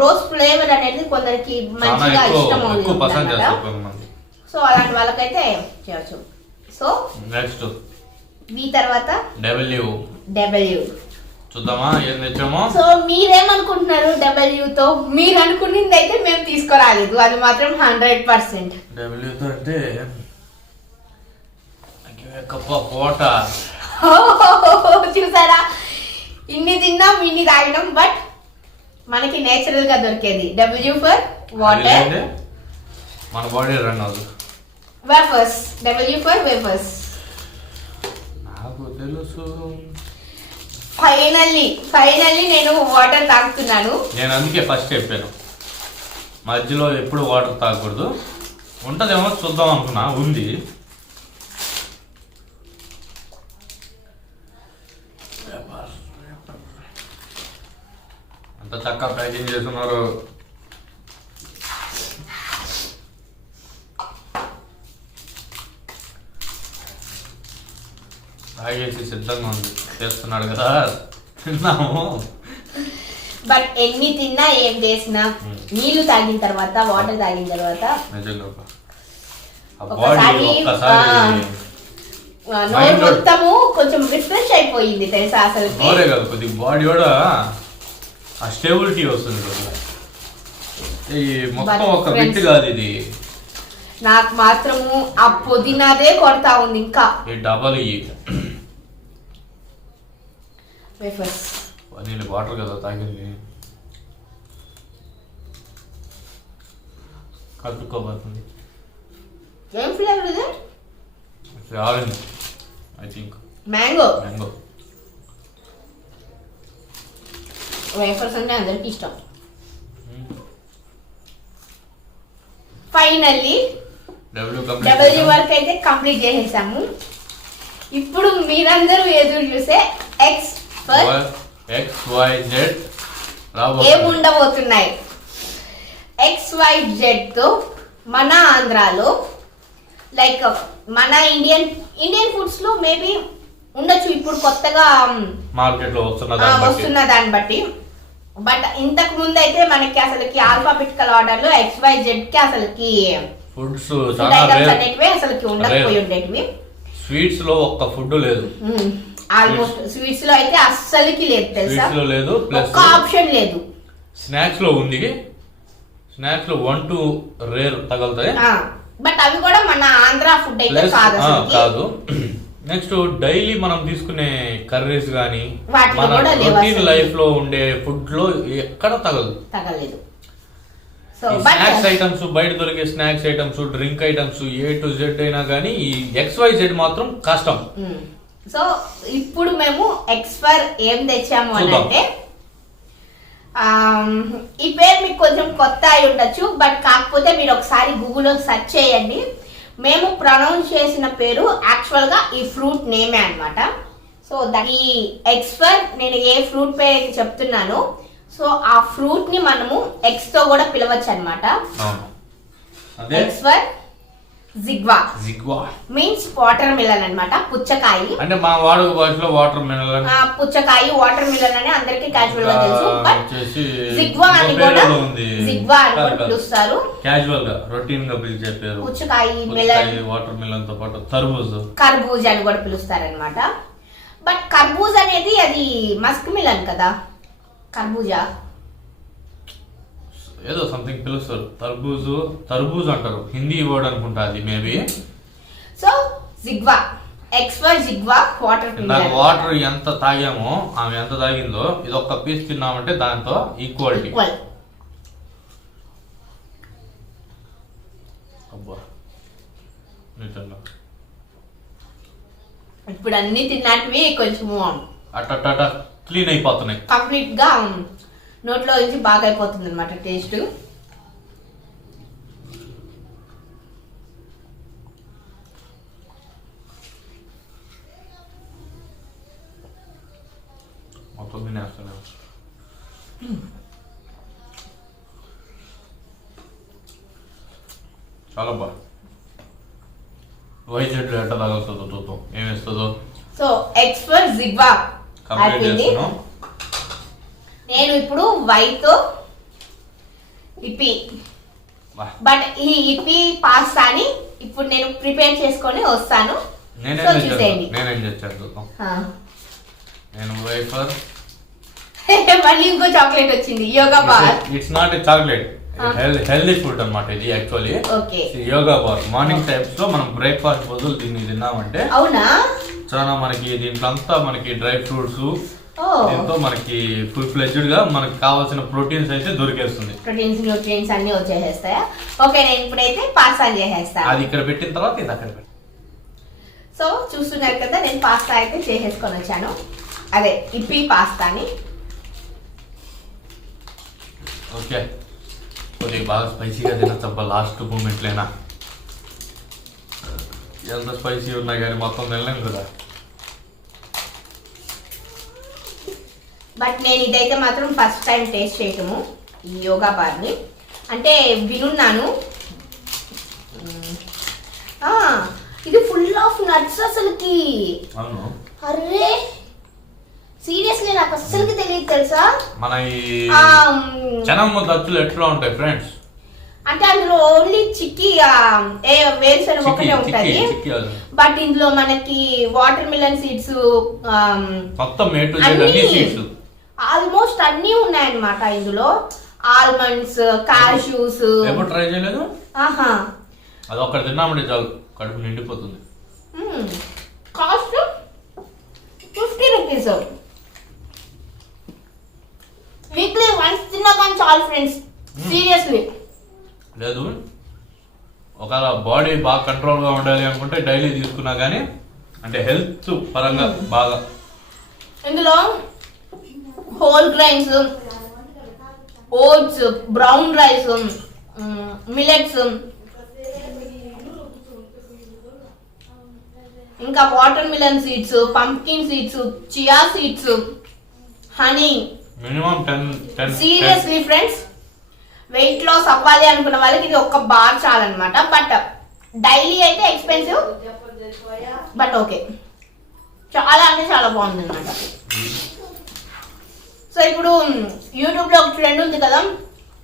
రోజ్ ఫ్లేవర్ అనేది కొందరికి మంచిగా ఇష్టం అవుతుంది, సో అలాంటి వాళ్ళకైతే చేయొచ్చు. సో నెక్స్ట్ మీ తర్వాత డబ్ల్యూ చూద్దామా ఏం తెచ్చామో. సో మీరేమనుకుంటున్నారు డబ్ల్యూతో? మీరు అనుకున్నది అయితే మేము తీసుకురాలేదు, అది మాత్రం 100%. డబ్ల్యూతో అంటే పోట చూసారా, ఇన్ని తిన్నాం ఇన్ని తాగినాం, బట్ మనకి నేచురల్ గా దొరికేది డబ్ల్యూ ఫర్ వాటర్. మన బాడీ రన్ అవుతుంది. Wafers, W for wafers. నాకు తెలుసు. ఫైనల్లీ నేను వాటర్ తాగుతున్నాను. నేను అందుకే ఫస్ట్ చెప్పాను మధ్యలో ఎప్పుడు వాటర్ తాగకూడదు, ఉంటదేమో చూద్దాం అనుకున్నా, ఉంది. అంత చక్కగా ప్యాకింగ్ చేస్తున్నారు. తాగేసి సిద్ధంగా ఉంది, చేస్తున్నాడు కదా, తిన్నాము. బట్ ఎన్ని తిన్నా ఏం చేసినా నీళ్లు తాగిన తర్వాత, వాటర్ తాగిన తర్వాత మొత్తము కొంచెం రిఫ్రెష్ అయిపోయింది తెలుసా. అసలు కొద్దిగా బాడీ కూడా ఆ స్టేబిలిటీ వస్తుంది కదా. ఈ మొత్తం ఒక బిట్ కాదు ఇది. నాకు మాత్రము ఆ పుదీనాదే కొడతా ఉంది. ఇంకా ఈ డబల్ వేఫర్స్ వాటర్ కదా తాగింది, కలుపుకోబోతుంది. ఏం ఫ్లేవర్ ఇది? Orange, I think mango. Wafers అంటే అందరికి ఇష్టం. ఫైనల్లీ డబ్ల్యూ వర్క్ అయితే కంప్లీట్ చేసేసాము. ఇప్పుడు మీరందరూ ఎదురు చూసే XYZ ఏముండబోతున్నాయి. XYZ తో మన ఆంధ్రాలో లైక్ మన ఇండియన్ ఫుడ్స్ లో మేబీ ఉండొచ్చు ఇప్పుడు కొత్తగా మార్కెట్ లో వస్తున్న దాన్ని బట్టి. బట్ ఇంతకు ముందు అయితే మనకి అసలుకి ఆల్ఫాబెటికల్ ఆర్డర్ లో XYZ కి అసలుకి ఫుడ్స్ ఐటమ్స్ అనేటివి అసలుకి ఉండకపోయి ఉండేటివి. స్వీట్స్ లో ఒక్క ఫుడ్ లేదు, ఆల్మోస్ట్ స్వీట్స్ లో అయితే అస్సలుకి లేదు తెలుసా, లేదు, ఒక్క ఆప్షన్ లేదు. స్నాక్స్ లో ఉంది, స్నాక్స్ లో 1-2 రేర్ తగులుతాయి, బట్ అవి కూడా మన ఆంధ్ర ఫుడ్ అయితే కాదు. నెక్స్ట్ డైలీ మనం తీసుకునే కర్రీస్ గానీ మన రొటీన్ లైఫ్ లో ఉండే ఫుడ్ లో ఎక్కడ తగలేదు. స్నాక్స్ ఐటమ్స్, బయట దొరికే snacks items, drink items A to Z అయినా కానీ ఈ XYZ మాత్రం కష్టం. సో ఇప్పుడు మేము ఎక్స్పర్ ఏం తెచ్చాము అని అంటే, ఈ పేరు మీకు కొంచెం కొత్త అయి ఉండొచ్చు, బట్ కాకపోతే మీరు ఒకసారి గూగుల్లో సెర్చ్ చేయండి. మేము ప్రొనౌన్స్ చేసిన పేరు యాక్చువల్ గా ఈ ఫ్రూట్ నేమే అన్నమాట. సో ఈ ఎక్స్పర్ నేను ఏ ఫ్రూట్ పేరు చెప్తున్నాను, సో ఆ ఫ్రూట్ ని మనము ఎక్స్ తో కూడా పిలవచ్చు అనమాట. ఎక్స్పర్ జిగ్వా మీన్స్ వాటర్ మిలన్ అన్నమాట, పుచ్చకాయ. అంటే మా వాడుక భాషలో వాటర్ మిలన్, పుచ్చకాయ వాటర్ మిలన్ అని అందరికి క్యాజువల్ గా తెలుసు, బట్ జిగ్వా అని కూడా పిలుస్తారు. క్యాజువల్ గా రొటీన్ గా పిలిచే పేరు పుచ్చకాయ, మిలన్, వాటర్ మిలన్ తో పాటు కర్బూజ అని కూడా పిలుస్తారు అనమాట. బట్ కర్బూజ అనేది అది మస్క్ మిలన్ కదా, కర్బూజా ఏదో సంథింగ్ పిలుస్తారు. తర్బూజ్ అంటారు, హిందీ వర్డ్ అనుకుంటా అది మేబీ. సో జిగ్వా, ఎక్స్పర్ జిగ్వా వాటర్ మిలన్. వాటర్ ఎంత తాగామో, ఆమె ఎంత తాగిందో, ఇది ఒక్క పీస్ తిన్నామంటే దాంతో ఈక్వాలిటీ. నిజంగా ఇప్పుడు అన్ని తిన్నటివి కొంచెము అట్ట క్లీన్ అయిపోతున్నాయి. కంప్లీట్ గా నోట్లో నుంచి బాగా అయిపోతుంది అనమాట టేస్ట్. మొత్తం తినేస్తాను. చాలా బాగా వైట్ చెట్లు ఎట్ట తగులుతుందో చూద్దాం ఏమేస్తుందో. సో ఎగ్స్ ఫర్ జిగ్వా కంప్లీట్ అయిపోయింది. చేస్తున్నాం. నేను ఇప్పుడు వైట్ తో ఇప్పి, బట్ ఈ ఇప్పి పాస్తాని ఇప్పుడు నేను ప్రిపేర్ చేసుకొని వస్తాను. సో చూసేయండి. నేనేం చేస్తాను చూద్దాం. నేను వైఫర్ మళ్ళీ ఇంకో చాక్లెట్ వచ్చింది, yoga bar. It's not a chocolate, healthy food అన్నమాట ఇది actually. Okay, yoga bar morning times లో మనం బ్రేక్ఫాస్ట్ బదులు దీన్ని తిన్నామంటే అవునా చాలా మనకి దీంట్లో అంతా మనకి డ్రై ఫ్రూట్స్, దీంతో మనకి ఫుల్ ఫ్లెడ్జ్డ్ గా మనకి కావాల్సిన ప్రోటీన్స్ అయితే దొరికేస్తుంది. ప్రోటీన్స్ న్యూట్రియంట్స్ అన్ని వచ్చేస్తాయా? ఓకే, నేను ఇప్పుడైతే పాస్తా చేసేస్తాను. అది ఇక్కడ పెట్టిన తర్వాత ఇది అక్కడ పెట్టి. సో చూస్తున్నారు కదా, నేను పాస్తా అయితే చేసేసుకొని వచ్చాను. అదే ఇప్పి పాస్తాని. ఓకే, కొద్దిగా బాగా స్పైసీగా తినచ్చబ్బా లాస్ట్ మూమెంట్లేనా. ఎంత స్పైసీ ఉన్నా కానీ మొత్తం తినలేం కదా. బట్ నేను ఇదైతే మాత్రం ఫస్ట్ టైం టేస్ట్ చేయటము ఈ యోగా బార్ని. అంటే వినున్నాను, ఇది ఫుల్ ఆఫ్ నట్స్ అసలుకి. అవును, అరే సీరియస్లీ నాకు అస్సలకి తెలియదు తెలుసా. మన ఈ జనం అచ్చులు ఎట్లా ఉంటాయి ఫ్రెండ్స్ అంటే అందులో ఓన్లీ చిక్కీ వేరుశనగ ఒకటే ఉంటది. బట్ ఇందులో మనకి వాటర్ మిలన్ సీడ్స్ మొత్తం ఆల్మోస్ట్ అన్ని ఉన్నాయన్నమాట ఇందులో. Almonds, cashews. ఎప్పుడు ట్రై చేయలేదు? ఆహా, అది ఒక్కటి తిన్నామంటే చాలు, కడుపు నిండిపోతుంది. Cost 50 rupees. వీక్లీ వన్స్ తిన్నా కానీ చాలు ఫ్రెండ్స్, సీరియస్లీ. లేదు, ఒకవేళ బాడీ బాగా కంట్రోల్ గా ఉండాలి అనుకుంటే డైలీ తీసుకున్నా కానీ, అంటే హెల్త్ పరంగా బాగా. ఇందులో whole grains, oats, brown rice, millets, ఇంకా watermelon seeds, pumpkin seeds, chia seeds, honey. Minimum 10. Seriously friends, weight loss అవ్వాలి అనుకున్న వాళ్ళకి ఇది ఒక్క బార్ చాలన్నమాట. బట్ డైలీ అయితే ఎక్స్పెన్సివ్, బట్ ఓకే, చాలా అంటే చాలా బాగుంది అనమాట. సో ఇప్పుడు యూట్యూబ్ లో ఒక ట్రెండ్ ఉంది కదా,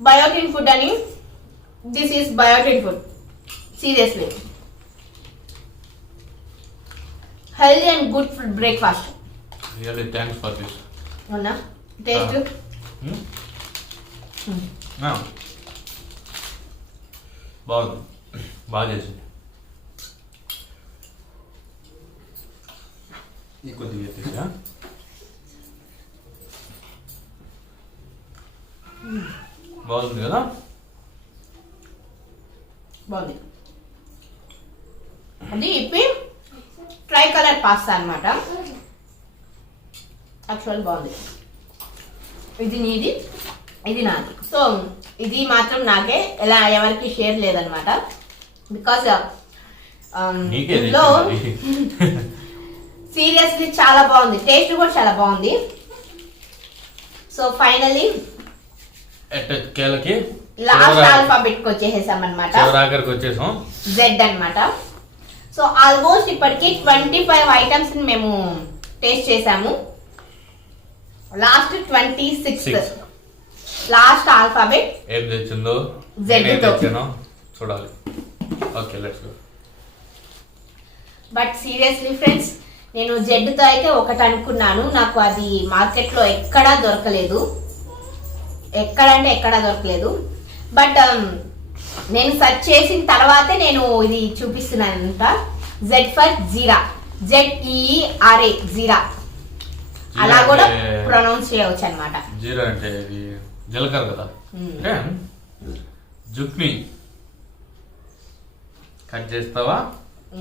బయోటిన్ ఫుడ్ అని. This is biotin food. Seriously healthy and good food breakfast. Really thanks for this. అవునా, టేస్ట్ బాగుంది, బాగా చేసింది. ఈ కొద్దిగా ఎత్తేసా. బాగుంది కదా, బాగుంది. అది ఇప్పి ట్రై కలర్ పాస్తా అనమాట. యాక్చువల్ బాగుంది. ఇది నీది, ఇది నాది. సో ఇది మాత్రం నాకే, ఎలా ఎవరికి షేర్ లేదనమాట. బికాస్ ఇందులో సీరియస్లీ చాలా బాగుంది, టేస్ట్ కూడా చాలా బాగుంది. సో ఫైనల్లీ లాస్ట్ ఆల్ఫాబెట్ కి వచ్చేసాం అనమాట. జెడ్ అనమాట. సో ఆల్మోస్ట్ ఇప్పటికి 25 ఐటమ్స్ మేము టేస్ట్ చేసాము. లాస్ట్ 26 లాస్ట్ ఆల్ఫాబెట్ ఏం తెచ్చిందో జెడ్ తో చూడాలి. Okay, let's go. But seriously friends, నేను జెడ్ తో అయితే ఒకటి అనుకున్నాను, నాకు అది మార్కెట్ లో ఎక్కడా దొరకలేదు. ఎక్కడంటే ఎక్కడా దొరకలేదు. బట్ నేను సెర్చ్ చేసిన తర్వాతే నేను ఇది చూపిస్తున్నాను అనమాట. జెడ్ ఫర్ జీరా, ZERA, జీరా. అలా కూడా ప్రొనౌన్స్ చేయవచ్చు అనమాట. జీరా అంటే ఇది జీలకర్ర కదా. జుక్ని కట్ చేస్తావా? సో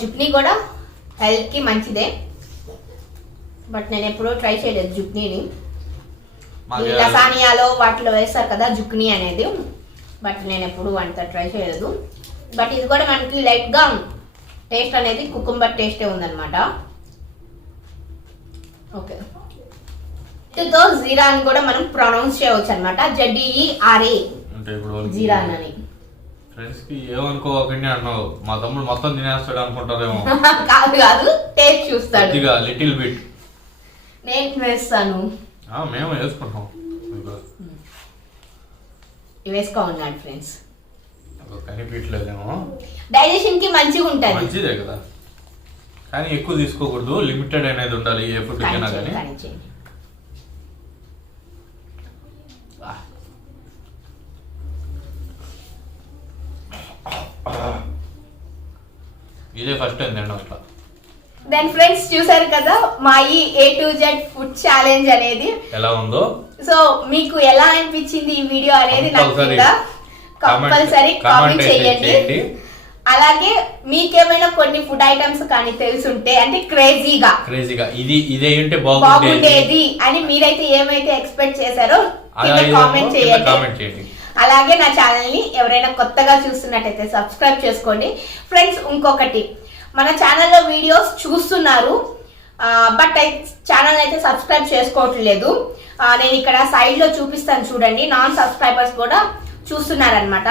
జుప్నీ కూడా హెల్త్కి మంచిదే, బట్ నేను ఎప్పుడూ ట్రై చేయలేదు జుప్నీని. ఈ లసానియాలో వాటిలో వేస్తారు కదా జుక్నీ అనేది, బట్ నేను ఎప్పుడు అంత ట్రై చేయలేదు. బట్ ఇది కూడా మనకి లైట్గా టేస్ట్ అనేది కుకుంబర్ టేస్టే ఉందన్నమాట. ఓకే, తో జీరా అని కూడా మనం ప్రొనౌన్స్ చేయవచ్చు అనమాట. ZERA అంటే ఇప్పుడు జీరా అని. ఫ్రెండ్స్ కి ఏమనుకోకండి అన్నావు, మా తమ్ముడు మొత్తం తినేస్తాడు అనుకుంటారేమో. కాదు కాదు, టేస్ట్ చూస్తాడు, లిటిల్ బిట్. నేను వేస్తాను, మేము వేసుకుంటాం. వేసుకోమన్నాడు ఫ్రెండ్స్. కనిపించలేదేమో. డైజెషన్ కి మంచిగా ఉంటుంది, మంచిదే కదా, కానీ ఎక్కువ తీసుకోకూడదు, లిమిటెడ్ అనేది ఉండాలి ఏ ఫుడ్ తినా కానీ. ఇదే ఫస్ట్ టైం తినడం ఇట్లా. దెన్ ఫ్రెండ్స్ చూసారు కదా మా ఈ A to Z food challenge అనేది ఎలా ఉందో. సో మీకు ఎలా అనిపించింది ఈ వీడియో అనేది నాకు కింద కంపల్సరీ కామెంట్ చేయండి. అలాగే మీకేమైనా కొన్ని ఫుడ్ ఐటమ్స్ కానీ తెలుసుంటే, అంటే క్రేజీగా ఇదే అంటే బాగుండేది అని మీరైతే ఏమైతే ఎక్స్పెక్ట్ చేశారో కామెంట్ చేయండి. అలాగే నా ఛానల్ ని ఎవరైనా కొత్తగా చూస్తున్నట్టయితే సబ్స్క్రైబ్ చేసుకోండి. ఫ్రెండ్స్ ఇంకొకటి, మన ఛానల్లో వీడియోస్ చూస్తున్నారు బట్ ఛానల్ అయితే సబ్స్క్రైబ్ చేసుకోవట్లేదు. నేను ఇక్కడ సైడ్ లో చూపిస్తాను చూడండి, నాన్ సబ్స్క్రైబర్స్ కూడా చూస్తున్నారనమాట.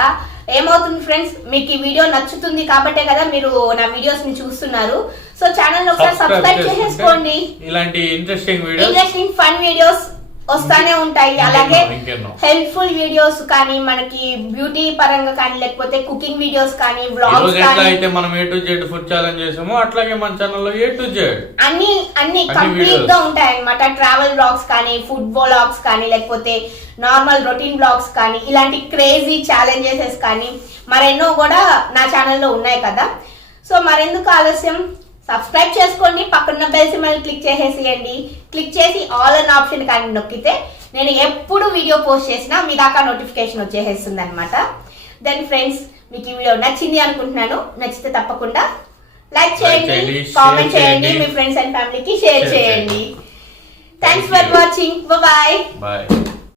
ఏమవుతుంది ఫ్రెండ్స్, మీకు ఈ వీడియో నచ్చుతుంది కాబట్టే కదా మీరు నా వీడియోస్ ని చూస్తున్నారు. సో ఛానల్ ఒకసారి సబ్స్క్రైబ్ చేసేసుకోండి. ఇలాంటి ఇంట్రెస్టింగ్ ఫన్ వీడియోస్ వస్తానే ఉంటాయి. అలాగే హెల్ప్ఫుల్ వీడియోస్ కానీ, మనకి బ్యూటీ పరంగా కానీ, లేకపోతే కుకింగ్ వీడియోస్ కానీ, వ్లాగ్స్ కానీ, అయితే మనం A to Z food challenge చేసామో అట్లాగే మన ఛానల్లో A to Z అన్ని కంప్లీట్ గా ఉంటాయి అన్నమాట. ట్రావెల్ వ్లాగ్స్ కానీ, ఫుడ్ వ్లాగ్స్ కానీ, లేకపోతే నార్మల్ రొటీన్ వ్లాగ్స్ కానీ, ఇలాంటి క్రేజీ ఛాలెంజెస్ కానీ మరెన్నో కూడా నా ఛానల్లో ఉన్నాయి కదా. సో మరెందుకు ఆలస్యం, సబ్స్క్రైబ్ చేసుకోండి, పక్కన బెల్ సింబల్ క్లిక్ చేసేసేయండి. క్లిక్ చేసి ఆల్ అన్ ఆప్షన్ కానీ నొక్కితే నేను ఎప్పుడు వీడియో పోస్ట్ చేసినా మీ దాకా నోటిఫికేషన్ వచ్చేసేస్తుంది అనమాట. దెన్ ఫ్రెండ్స్ మీకు ఈ వీడియో నచ్చింది అనుకుంటున్నాను. నచ్చితే తప్పకుండా లైక్ చేయండి, కామెంట్ చేయండి, మీ ఫ్రెండ్స్ అండ్ ఫ్యామిలీకి షేర్ చేయండి. Thanks for watching, bye.